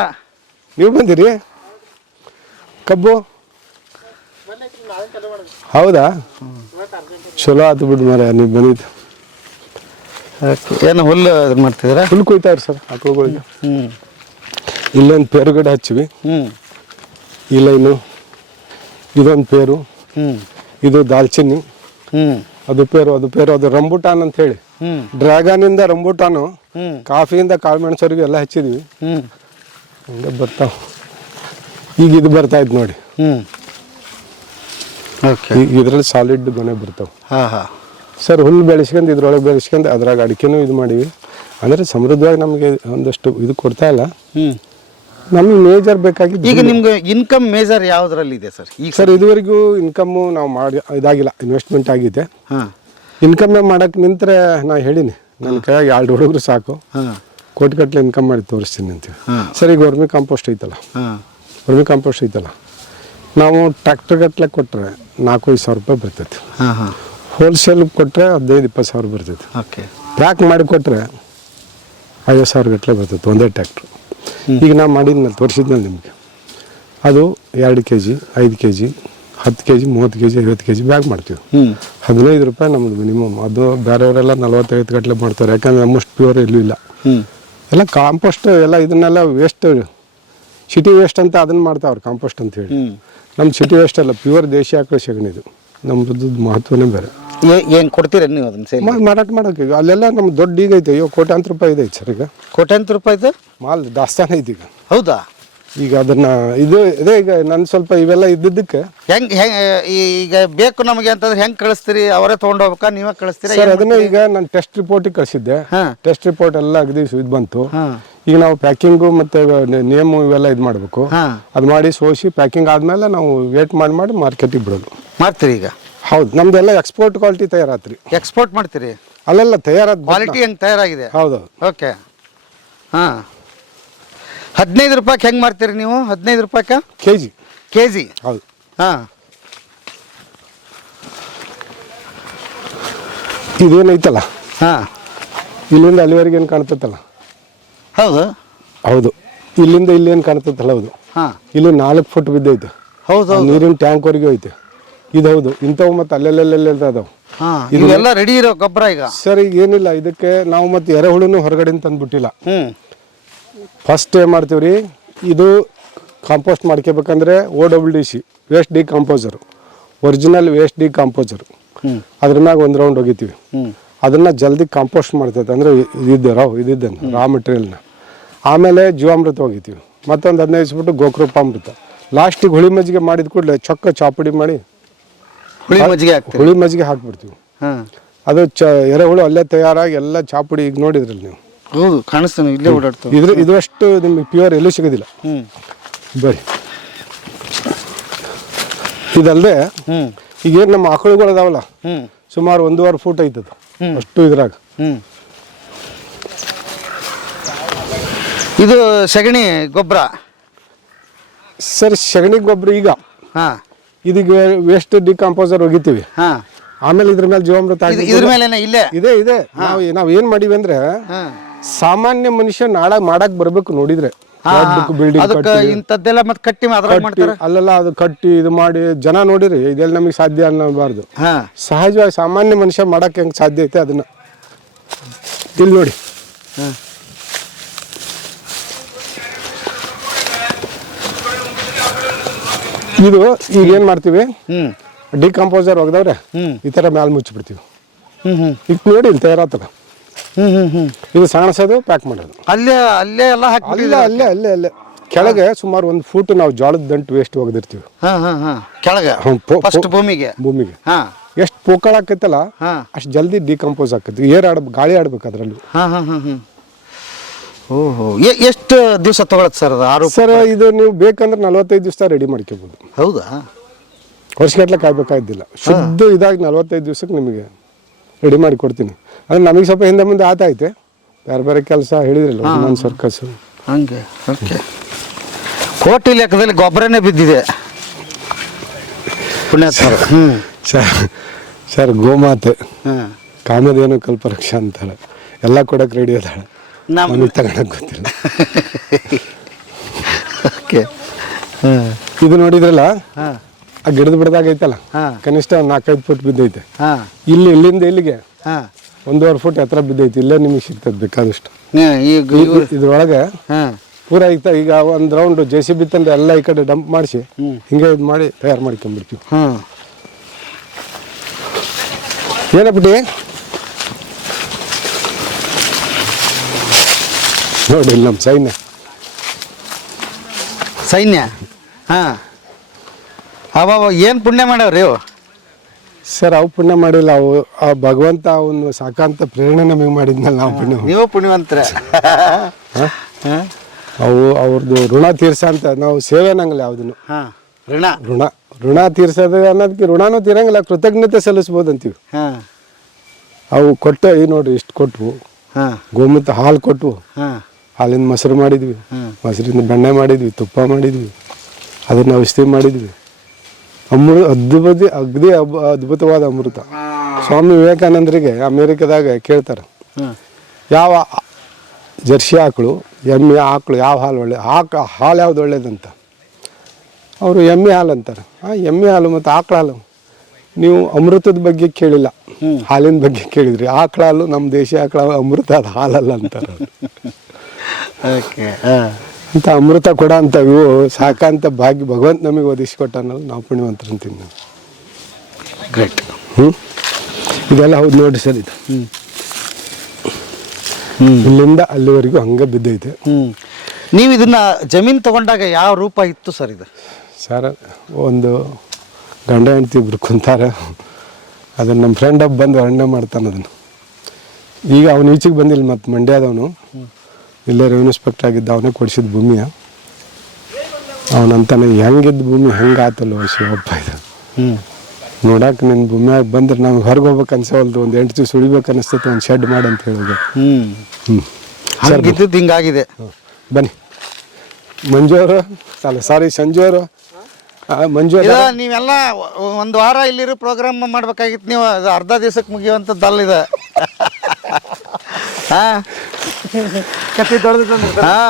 ನೀವು ಬಂದಿರಿ? ಕಬ್ಬು? ಹೌದಾ? ಚಲೋ ಆತು ಬಿಡು ಮರ ನೀವು ಬಂದಿದ್ದು. ಏನು ಹುಲ್ಲು ಇದು ಮಾಡ್ತಿದ್ದೀರಾ? ಹುಲ್ ಕೊಯ್ತಾವ್ರಿ ಸರ್ ಆಕಳುಗಳಿಗೆ ಹ್ಞೂ ಇಲ್ಲೊಂದು ಪೇರು ಗಿಡ ಹಚ್ಚಿವಿ. ಈ ಇಲ್ಲ ಇನ್ನು ಇದೊಂದು ಪೇರು ಇದು ದಾಲ್ಚಿನ್ನಿ. ಅದು ಪೇರು ಅದು ಪೇರು ಅದು ರಂಬುಟಾನ್ ಅಂತ ಹೇಳಿ. ಡ್ರ್ಯಾಗನ್ ಇಂದ ರಂಬುಟಾನು ಕಾಫಿಯಿಂದ ಕಾಳುಮೆಣಸವರೆಗೂ ಎಲ್ಲ ಹಚ್ಚಿದ್ವಿ. ಹಂಗೆ ಬರ್ತಾವ. ಈಗ ಇದು ಬರ್ತಾ ಇತ್ತು ನೋಡಿ. ಇದ್ರಲ್ಲಿ ಸಾಲಿಡ್ ಗೊನೆ ಬರ್ತಾವ. ಹಾಂ ಹಾಂ. ಸರ್ ಹುಲ್ಲು ಬೆಳೆಸ್ಕೊಂಡು ಇದ್ರೊಳಗೆ ಬೆಳೆಸ್ಕೊಂಡು ಅದ್ರಾಗ ಅಡಿಕೆನೂ ಇದು ಮಾಡಿವಿ. ಅಂದರೆ ಸಮೃದ್ಧವಾಗಿ ನಮಗೆ ಒಂದಷ್ಟು ಇದು ಕೊಡ್ತಾ ಇಲ್ಲ. ನಮಗೆ ಮೇಜರ್ ಬೇಕಾಗಿ ಈಗ ನಿಮ್ಗೆ ಇನ್ಕಮ್ ಮೇಜರ್ ಯಾವ್ದ್ರಲ್ಲಿ ಇದೆ ಸರ್? ಈಗ ಸರ್ ಇದುವರೆಗೂ ಇನ್ಕಮ್ಮು ನಾವು ಮಾಡಿ ಇದಾಗಿಲ್ಲ ಇನ್ವೆಸ್ಟ್ಮೆಂಟ್ ಆಗಿದೆ. ಹಾಂ. ಇನ್ಕಮ್ಮೇ ಮಾಡಕ್ಕೆ ನಿಂತರೆ ನಾ ಹೇಳಿನಿ. ನನ್ನ ಕೈಯಾಗ ಎರಡು ಹುಡುಗರು ಸಾಕು. ಕೋಟಿ ಕೋಟಿಗಟ್ಟಲೆ ಇನ್ಕಮ್ ಮಾಡಿ ತೋರಿಸ್ತೀನಿ ಅಂತೀವಿ. ಹಾಂ. ಸರ್ ಈಗ ವರ್ಮಿ ಕಾಂಪೋಸ್ಟ್ ಐತಲ್ಲ? ಹಾಂ. ವರ್ಮಿ ಕಾಂಪೋಸ್ಟ್ ಐತಲ್ಲ? ನಾವು ಟ್ರ್ಯಾಕ್ಟರ್ ಗಟ್ಟಲೆ ಕೊಟ್ಟರೆ ನಾಲ್ಕೈದು ಐದು ಸಾವಿರ ರೂಪಾಯಿ ಬರ್ತೈತಿ. ಹಾಂ ಹಾಂ. ಹೋಲ್ಸೇಲ್ ಕೊಟ್ಟರೆ ಹದಿನೈದು ಇಪ್ಪತ್ತು ಸಾವಿರ ಬರ್ತೈತಿ. ಓಕೆ. ಪ್ಯಾಕ್ ಮಾಡಿ ಕೊಟ್ಟರೆ ಐವತ್ತು ಸಾವಿರ ಗಟ್ಟಲೆ ಬರ್ತೈತಿ ಒಂದೇ ಟ್ರ್ಯಾಕ್ಟ್ರು ಈಗ ನಾ ಮಾಡಿದ್ನಲ್ಲ ತೋರಿಸಿದ್ಮೇಲೆ ನಿಮಗೆ. ಅದು ಎರಡು ಕೆ ಜಿ ಐದು ಕೆ ಜಿ ಹತ್ತು ಕೆ ಜಿ ಮೂವತ್ತು ಕೆ ಜಿ ಐವತ್ತು ಕೆ ಜಿ ಬ್ಯಾಗ್ ಮಾಡ್ತೀವಿ. ಹದಿನೈದು ರೂಪಾಯಿ ನಮ್ಮದು ಮಿನಿಮಮ್ ಅದು ಬೇರೆಯವರೆಲ್ಲ ನಲ್ವತ್ತೈದು ಗಟ್ಟಲೆ ಮಾಡ್ತಾರೆ. ಯಾಕಂದ್ರೆ ನಮ್ಮಷ್ಟು ಪ್ಯೂರ್ ಎಲ್ಲೂ ಇಲ್ಲ. ಎಲ್ಲ ಕಾಂಪೋಸ್ಟ್ ಎಲ್ಲ ಇದನ್ನೆಲ್ಲ ವೇಸ್ಟ್ ಸಿಟಿ ವೇಸ್ಟ್ ಅಂತ ಅದನ್ನ ಮಾಡ್ತಾವ್ರು ಕಾಂಪೋಸ್ಟ್ ಅಂತ ಹೇಳಿ. ನಮ್ಮ ಸಿಟಿ ವೇಸ್ಟ್ ಅಲ್ಲ ಪ್ಯೂರ್ ದೇಶಿ ಆಕಳ ಸೆಗಣಿ ಇದು. ನಮ್ಮದು ಮಹತ್ವನೇ ಬೇರೆ. ಏನು ಕೊಡ್ತೀರ ನೀವು ಅದನ್ನ ಸೇಲ್ ಮಾ- ಮಾರಾಟ ಮಾಡೋಕೆ ಈಗ ಅಲ್ಲೆಲ್ಲ ನಮ್ಮ ದೊಡ್ಡ ಈಗ ಐತೆ. ಅಯ್ಯೋ ಕೋಟ್ಯಾಂತರ ರೂಪಾಯಿ ಇದೆ ಸರ್ ಈಗ. ಕೋಟ್ಯಾಂತರ ಇದೆ? ಮಾಲ್ ದಾಸ್ತಾನ ಐತೆ ಈಗ. ಹೌದಾ? ಈಗ ಅದನ್ನ ಇದು ಇದೇ ಈಗ ನನ್ನ ಸ್ವಲ್ಪ ಇವೆಲ್ಲ ಇದ್ದಿದ್ದಕ್ಕೆ. ಹೆಂಗ್ ಹೆಂಗ್ ಈಗ ಬೇಕು ನಮಗೆ ಅಂತಂದ್ರೆ ಹೆಂಗ್ ಕಳಿಸ್ತೀರಿ? ಅವರೇ ತಗೊಂಡ್ ಹೋಗ್ಬೇಕಾ? ನೀವೇ ಕಳಿಸ್ತೀರಾ? ಸರ್ ಅದನ್ನ ಈಗ ನಾನು ಟೆಸ್ಟ್ ರಿಪೋರ್ಟಿಗೆ ಕಳಿಸಿದ್ದೆ. ಹಾ. ಟೆಸ್ಟ್ ರಿಪೋರ್ಟ್ ಎಲ್ಲ ಅಗದಿ ಇದು ಬಂತು. ಹಾ. ಈಗ ನಾವು ಪ್ಯಾಕಿಂಗು ಮತ್ತೆ ನೇಮು ಇವೆಲ್ಲ ಇದು ಮಾಡಬೇಕು. ಹಾ. ಅದು ಮಾಡಿ ಸೋಸಿ ಪ್ಯಾಕಿಂಗ್ ಆದ್ಮೇಲೆ ನಾವು ವೇಟ್ ಮಾಡಿ ಮಾಡಿ ಮಾರ್ಕೆಟಿಗೆ ಬಿಡೋದು. ಮಾಡ್ತೀರಿ ಈಗ? ಹೌದು ನಮ್ದೆಲ್ಲ ಎಕ್ಸ್ಪೋರ್ಟ್ ಕ್ವಾಲಿಟಿ ತಯಾರಾತ್ರಿ. ಎಕ್ಸ್ಪೋರ್ಟ್ ಮಾಡ್ತೀರಿ? ಅಲ್ಲೆಲ್ಲ ತಯಾರಾದ ಕ್ವಾಲಿಟಿ ಹೆಂಗೆ ತಯಾರಾಗಿದೆ? ಹೌದು. ಓಕೆ ಹಾಂ. ಹದಿನೈದು ರೂಪಾಯಿಗೆ ಹೆಂಗೆ ಮಾಡ್ತೀರಿ ನೀವು? ಹದಿನೈದು ರೂಪಾಯಿಗೆ ಕೆ ಜಿ ಕೆ ಜಿ ಹೌದು. ಹಾಂ. ಇದೇನೈತಲ್ಲ? ಹಾಂ. ಇಲ್ಲಿಂದ ಅಲ್ಲಿವರೆಗೆ ಏನು ಕಾಣ್ತೈತಲ್ಲ? ಹೌದು. ಹೌದು. ಇಲ್ಲಿಂದ ಇಲ್ಲಿ ಏನು ಕಾಣ್ತೈತಲ್ಲ ಹೌದು. ಹಾಂ. ಇಲ್ಲಿ ನಾಲ್ಕು ಫುಟ್ ಬಿದ್ದೈತೆ. ಹೌದು ನೀರಿನ ಟ್ಯಾಂಕ್ವರೆಗೆ ಐತೆ ಇದು ಹೌದು. ಇಂಥವು ಮತ್ತೆ ಅಲ್ಲೆಲ್ಲೆಲ್ಲೆಲ್ಲ ಅದಾವೆ ಹಾ ಇವೆಲ್ಲ ರೆಡಿ ಇರೋ ಗೊಬ್ಬರ ಈಗ. ಸರ್ ಈಗ ಏನಿಲ್ಲ. ಇದಕ್ಕೆ ನಾವು ಮತ್ತೆ ಎರೆಹುಳುನು ಹೊರಗಡೆಯಿಂದ ತಂದ್ಬಿಟ್ಟಿಲ್ಲ. ಹ್ಮ್. ಫಸ್ಟ್ ಏನು ಮಾಡ್ತೀವಿ ರೀ? ಇದು compost ಮಾಡ್ಕೋಬೇಕಂದ್ರೆ O W D C waste decomposer original waste decomposer ಅದ್ರ ಮ್ಯಾಗ ಒಂದು ರೌಂಡ್ ಹೋಗಿತೀವಿ ಅದನ್ನು ಅದನ್ನ ಜಲ್ದಿ ಕಾಂಪೋಸ್ಟ್ ಮಾಡ್ತೈತೆ ಅಂದರೆ ಇದಿದ್ದೆ ರಾವ್ ಇದಿದ್ದನ್ನು ರಾ ಮೆಟೀರಿಯಲ್ನ ಆಮೇಲೆ ಜೀವಾಮೃತ ಹೋಗಿತೀವಿ ಮತ್ತೊಂದು ಹದಿನೈದು ಬಿಟ್ಟು ಗೋಕೃಪಾಮೃತ. ಲಾಸ್ಟಿಗೆ ಹುಳಿ ಮಜ್ಜಿಗೆ ಮಾಡಿದ ಕೂಡಲೇ ಚೊಕ್ಕ ಚಾಪುಡಿ ಮಾಡಿ ಹುಳಿ ಮಜ್ಜಿಗೆ ಹಾಕ್ತೀವಿ. ಹುಳಿ ಮಜ್ಜಿಗೆ ಹಾಕ್ಬಿಡ್ತೀವಿ. ಹಾಂ. ಅದು ಚ ಎರೆಹುಳು ಅಲ್ಲೇ ತಯಾರಾಗಿ ಎಲ್ಲ ಚಾಪುಡಿ ಈಗ ನೋಡಿದ್ರಲ್ಲ ನೀವು? ಹೌದು ಕಾಣಿಸ್ತಾನೆ ಇಲ್ಲೇ ಓಡಾಡ್ತಾವೆ. ಇದ್ರ ನಿಮಗೆ ಪ್ಯೂರ್ ಎಲ್ಲೂ ಸಿಗೋದಿಲ್ಲ. ಹ್ಞೂ ಬರಿ. ಇದಲ್ಲದೆ ಹ್ಮ್. ಈಗೇನು ನಮ್ಮ ಆಕಳುಗಳು ಅದಾವಲ್ಲ ಹ್ಮ್. ಸುಮಾರು ಒಂದೂವರೆ ಫೂಟ್ ಐತದ. ಅಷ್ಟು ಇದ್ರಾಗ. ಹ್ಮ್. ಇದು ಸಗಣಿ ಗೊಬ್ಬರ? ಸರ್ ಸಗಣಿ ಗೊಬ್ಬರ ಈಗ. ಹಾ. ಇದೀಗ ವೇಸ್ಟ್ ಡಿಕಾಂಪೋಸರ್ ಒಗಿತೀವಿ ಹಾ. ಆಮೇಲೆ ಇದ್ರ ಮೇಲೆ ಜೀವಾಮೃತ ಹಾಕಿ ಇದ್ರ ಮೇಲೆ ಇಲ್ಲೇ? ಇದೆ ಇದೆ. ನಾವು ನಾವ್ ಏನ್ ಮಾಡಿವಿ ಅಂದ್ರೆ ಸಾಮಾನ್ಯ ಮನುಷ್ಯ ನಾಳ ಮಾಡಕ್ ಬರ್ಬೇಕು ನೋಡಿದ್ರೆ. ಇಂಥದ್ದೆಲ್ಲ ಮತ್ತೆ ಕಟ್ಟಿ ಮಾಡ್ತಾರ? ಅಲ್ಲೆಲ್ಲ ಅದು ಕಟ್ಟಿ ಇದು ಮಾಡಿ ಜನ ನೋಡಿರಿ ಇದೆಲ್ಲ ನಮಗೆ ಸಾಧ್ಯ ಅನ್ನಬಾರ್ದು. ಸಹಜವಾಗಿ ಸಾಮಾನ್ಯ ಮನುಷ್ಯ ಮಾಡಕ್ ಹೆಂಗ್ ಸಾಧ್ಯ ಐತೆ ಅದನ್ನ. ಇಲ್ಲಿ ನೋಡಿ. ಇದು ಈಗ ಏನ್ ಮಾಡ್ತೀವಿ? ಡಿಕಾಂಪೋಸರ್ ಡಿಕಂಪೋಸರ್ ಒಗ್ದವ್ರೆ. ಈ ತರ ಮ್ಯಾಲ ಮುಚ್ಚಿಬಿಡ್ತೀವಿ. ಈಗ ನೋಡಿ ಇಲ್ಲಿ ತಯಾರಾತದ ಇದು ಸಾಣಸೋದು ಪ್ಯಾಕ್ ಮಾಡೋದು. ಅಲ್ಲೇ ಅಲ್ಲೇ ಎಲ್ಲ ಹಾಕಿ ಅಲ್ಲೇ ಅಲ್ಲೇ ಅಲ್ಲೇ ಅಲ್ಲೇ. ಕೆಳಗೆ ಸುಮಾರು ಒಂದು ಫೂಟ್ ನಾವು ಜೋಳದ ದಂಟು ವೇಸ್ಟ್ ಒಗೆದಿರ್ತೀವಿ. ಹಾ ಹಾ ಹಾ. ಕೆಳಗೆ? ಫಸ್ಟ್ ಭೂಮಿಗೆ? ಭೂಮಿಗೆ. ಹಾ. ಎಷ್ಟು ಪೋಕಳ ಆಕೈತಲ್ಲ ಹಾ. ಅಷ್ಟು ಜಲ್ದಿ ಡಿಕಂಪೋಸ್ ಆಕೈತಿ. ಏರ್ ಆಡ್ ಗಾಳಿ ಆಡ್ಬೇಕು ಅದ್ರಲ್ಲಿ. ಹಾ ಹಾ ಹಾ ಹಾ. ಓಹೋ. ಎಷ್ಟು ದಿವಸ ತಗೊಳತ್ ಸರ್ ಅದು ಆರು ಸರ್ ಇದು ನೀವು ಬೇಕಂದ್ರೆ ನಲವತ್ತೈದು ದಿವಸ ರೆಡಿ ಮಾಡ್ಕೋಬೋದು. ಹೌದಾ? ವರ್ಷಗಟ್ಟಲೆ ಕಾಯ್ಬೇಕಾಗಿದ್ದಿಲ್ಲ ಶುದ್ಧ ಇದಾಗಿ ನಲವತ್ತೈದು ದಿವಸಕ್ಕೆ ನಿಮಗೆ ರೆಡಿ ಮಾಡಿ ಕೊಡ್ತೀನಿ. ಅಂದ್ರೆ ನಮಗೆ ಸ್ವಲ್ಪ ಹಿಂದೆ ಮುಂದೆ ಆತೈತೆ ಬೇರೆ ಬೇರೆ ಕೆಲಸ ಹೇಳಿದ್ರಲ್ಲ ಹನುಮಾನ್ ಸರ್ಕಸ್ ಹಂಗೆ ಓಕೆ ಕೋಟಿ ಲೆಕ್ಕದಲ್ಲಿ ಗೊಬ್ಬರನೇ ಬಿದ್ದಿದೆ. ಪುಣ್ಯಾತ್ಮರ ಹ್ಞೂ ಸರ್ ಸರ್ ಗೋಮಾತೆ. ಕಾಮದೇನು ಕಾಮಧೇನು ಕಲ್ಪವೃಕ್ಷ ಅಂತಾರೆ. ಎಲ್ಲ ಕೊಡಕ್ಕೆ ರೆಡಿ ಅದಾಳೆ. ನಮಗೆ ತಗೊಳಕ್ ಗೊತ್ತಿಲ್ಲ. ಓಕೆ ಹಾಂ. ಇದು ನೋಡಿದ್ರಲ್ಲ? ಹಾಂ. ಆ ಗಿಡದ ಬಿಡದಾಗ ಐತಲ್ಲ ಹಾ. ಕನಿಷ್ಠ ಒಂದು ನಾಲ್ಕೈದು ಫುಟ್ ಬಿದ್ದೈತೆ. ಹಾಂ. ಇಲ್ಲಿ ಇಲ್ಲಿಂದ ಇಲ್ಲಿಗೆ ಹಾಂ. ಒಂದೂವರೆ ಫುಟ್ ಎತ್ತರ ಬಿದ್ದೈತಿ. ಇಲ್ಲೇ ನಿಮಗೆ ಸಿಗ್ತದೆ ಬೇಕಾದಷ್ಟು. ಈಗ ಇವ್ರು ಇದ್ರೊಳಗೆ ಹಾಂ. ಪೂರ ಈಗ ಈಗ ಒಂದು ರೌಂಡ್ ಜೆ ಸಿ ಬಿ ಎಲ್ಲ ಈ ಕಡೆ ಡಂಪ್ ಮಾಡಿಸಿ ಹಿಂಗೆ ಇದು ಮಾಡಿ ತಯಾರು ಮಾಡ್ಕೊಂಡ್ಬಿಡ್ತೀವಿ. ಹಾಂ. ಏನಪ್ಪಟಿ ನೋಡಿ ಇಲ್ಲಿ ನಮ್ಮ ಸೈನ್ಯ. ಸೈನ್ಯ? ಹಾಂ. ಅವ ಏನು ಪುಣ್ಯ ಮಾಡ್ಯಾವ್ರಿ ಇವು ಸರ್ ಅವು ಪುಣ್ಯ ಮಾಡಿಲ್ಲ. ಅವು ಆ ಭಗವಂತ ಅವನು ಸಾಕಾಂತ ಪ್ರೇರಣೆ ನಮಗೆ ಮಾಡಿದ್ನಲ್ಲ ನಾವು ಪುಣ್ಯ ನೀವು ಪುಣ್ಯವಂತರ. ಅವು ಅವ್ರದ್ದು ಋಣ ತೀರ್ಸ ಅಂತ. ನಾವು ಸೇವೆ ಅನ್ನಂಗಿಲ್ಲ ಯಾವುದನ್ನು. ಹಾಂ. ಋಣ? ಋಣ. ಋಣ ತೀರ್ಸೋದು ಅನ್ನೋದಕ್ಕೆ ಋಣನೂ ತೀರಂಗಿಲ್ಲ. ಕೃತಜ್ಞತೆ ಸಲ್ಲಿಸ್ಬೋದು ಅಂತೀವಿ. ಹಾಂ. ಅವು ಕೊಟ್ಟ ಈ ನೋಡ್ರಿ ಇಷ್ಟು ಕೊಟ್ವು. ಹಾಂ. ಗೋಮೂತ್ರ ಹಾಲು ಕೊಟ್ವು. ಹಾಂ ಹಾಲಿಂದ ಮೊಸರು ಮಾಡಿದ್ವಿ. ಮೊಸರಿಂದ ಬೆಣ್ಣೆ ಮಾಡಿದ್ವಿ ತುಪ್ಪ ಮಾಡಿದ್ವಿ. ಅದನ್ನ ಔಷಧಿ ಮಾಡಿದ್ವಿ. ಅಮೃತ ಅದ್ಭುತ ಅಗ್ದಿ ಅಬ್- ಅದ್ಭುತವಾದ ಅಮೃತ. ಸ್ವಾಮಿ ವಿವೇಕಾನಂದರಿಗೆ ಅಮೇರಿಕದಾಗ ಕೇಳ್ತಾರೆ. ಯಾವ ಜರ್ಸಿ ಆಕಳು ಎಮ್ಮೆ ಆಕಳು ಯಾವ ಹಾಲು ಒಳ್ಳೆ ಆಕ ಹಾಲು ಯಾವ್ದು ಒಳ್ಳೇದಂತ. ಅವರು ಎಮ್ಮೆ ಹಾಲು ಅಂತಾರೆ. ಆ ಎಮ್ಮೆ ಹಾಲು ಮತ್ತು ಆಕಳ ಹಾಲು. ನೀವು ಅಮೃತದ ಬಗ್ಗೆ ಕೇಳಿಲ್ಲ. ಹಾಲಿನ ಬಗ್ಗೆ ಕೇಳಿದ್ರಿ. ಆಕಳ ಹಾಲು ನಮ್ಮ ದೇಶ ಆಕಳ ಅಮೃತ ಅದು ಹಾಲಲ್ಲ ಅಂತಾರೆ. ಓಕೆ ಹಾಂ. ಅಂತ ಅಮೃತ ಕೊಡ ಅಂತ ಇವು ಸಾಕಂತ ಭಾಗ್ಯ ಭಗವಂತ ನಮಗೆ ಒದಗಿಸ್ಕೊಟ್ಟಾನಲ್ಲ ನಾವು ಪುಣ್ಯವಂತರ ಅಂತೀನಿ ನಾವು. ಗ್ರೇಟ್ ಹ್ಞೂ ಇದೆಲ್ಲ ಹೌದು ನೋಡಿ ಸರ್ ಇದು. ಇಲ್ಲಿಂದ ಅಲ್ಲಿವರೆಗೂ ಹಂಗೆ ಬಿದ್ದೈತೆ. ಹ್ಞೂ ನೀವು ಇದನ್ನ ಜಮೀನು ತಗೊಂಡಾಗ ಯಾವ ರೂಪ ಇತ್ತು ಸರ್ ಇದು? ಸರ್ ಒಂದು ಗಂಡ ಹೆಂಡತಿ ಇಬ್ರು ಕುಂತಾರೆ. ಅದನ್ನು ನಮ್ಮ ಫ್ರೆಂಡ್ ಒಬ್ಬ ಬಂದು ಅಣ್ಣ ಮಾಡ್ತಾನೆ ಅದನ್ನು. ಈಗ ಅವನು ಈಚೆಗೆ ಬಂದಿಲ್ಲ ಮತ್ತು ಮಂಡ್ಯದವನು. ಇಲ್ಲೇ ರೆವಿನ್ಯೂ ಇನ್ಸ್ಪೆಕ್ಟರ್ ಆಗಿದ್ದ ಅವನೇ ಕೊಡಿಸಿದ ಭೂಮಿಯ. ಅವನಂತಾನೆ ಹೆಂಗಿದ್ದ ಭೂಮಿ ಹೆಂಗೆ ಆತಲ್ಲ ಶಿವಪ್ಪ ಇದು. ಹ್ಞೂ ನೋಡಕ್ಕೆ ನಿನ್ನ ಭೂಮಿಯಾಗ ಬಂದ್ರೆ ನಮ್ಗೆ ಹೊರಗೆ ಹೋಗ್ಬೇಕು ಅನ್ಸೋಲ್ದು ಒಂದು ಎಂಟು ದಿವಸ ಉಳಿಬೇಕು ಅನಿಸ್ತೈತೆ ಒಂದು ಶೆಡ್ ಮಾಡಿ ಅಂತ ಹೇಳಿದೆ. ಹ್ಞೂ ಹ್ಞೂ ಹಂಗಿದ್ದದ್ದು ಹಿಂಗಾಗಿದೆ. ಬನ್ನಿ. ಮಂಜು ಅವರು ಅಲ್ಲ ಸಾರಿ ಸಂಜು ಅವರು ಮಂಜು? ನೀವೆಲ್ಲ ಒಂದು ವಾರ ಇಲ್ಲಿರೋ ಪ್ರೋಗ್ರಾಮ್ ಮಾಡ್ಬೇಕಾಗಿತ್ತು ನೀವು. ಅರ್ಧ ದಿವಸಕ್ಕೆ ಮುಗಿಯುವಂಥದ್ದಲ್ಲ ಇದು. ಹಾಂ.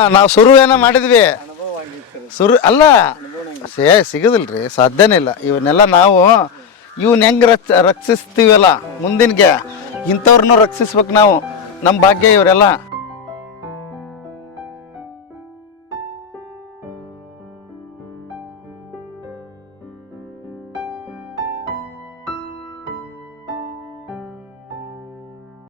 ನಾವು ಶುರು ಏನೋ ಮಾಡಿದ್ವಿ. ಸುರು, ಅಲ್ಲ, ಸೇ, ಸಿಗೋದಿಲ್ರಿ, ಸಾಧ್ಯನೇ ಇಲ್ಲ. ಇವನ್ನೆಲ್ಲ ನಾವು, ಇವನ್ ಹೆಂಗೆ ರಕ್ಷ, ರಕ್ಷಿಸ್ತೀವಲ್ಲ ಮುಂದಿನಗೆ, ಇಂಥವ್ರನ್ನೂ ರಕ್ಷಿಸ್ಬೇಕು ನಾವು ನಮ್ಮ ಭಾಗ್ಯ ಇವರೆಲ್ಲ.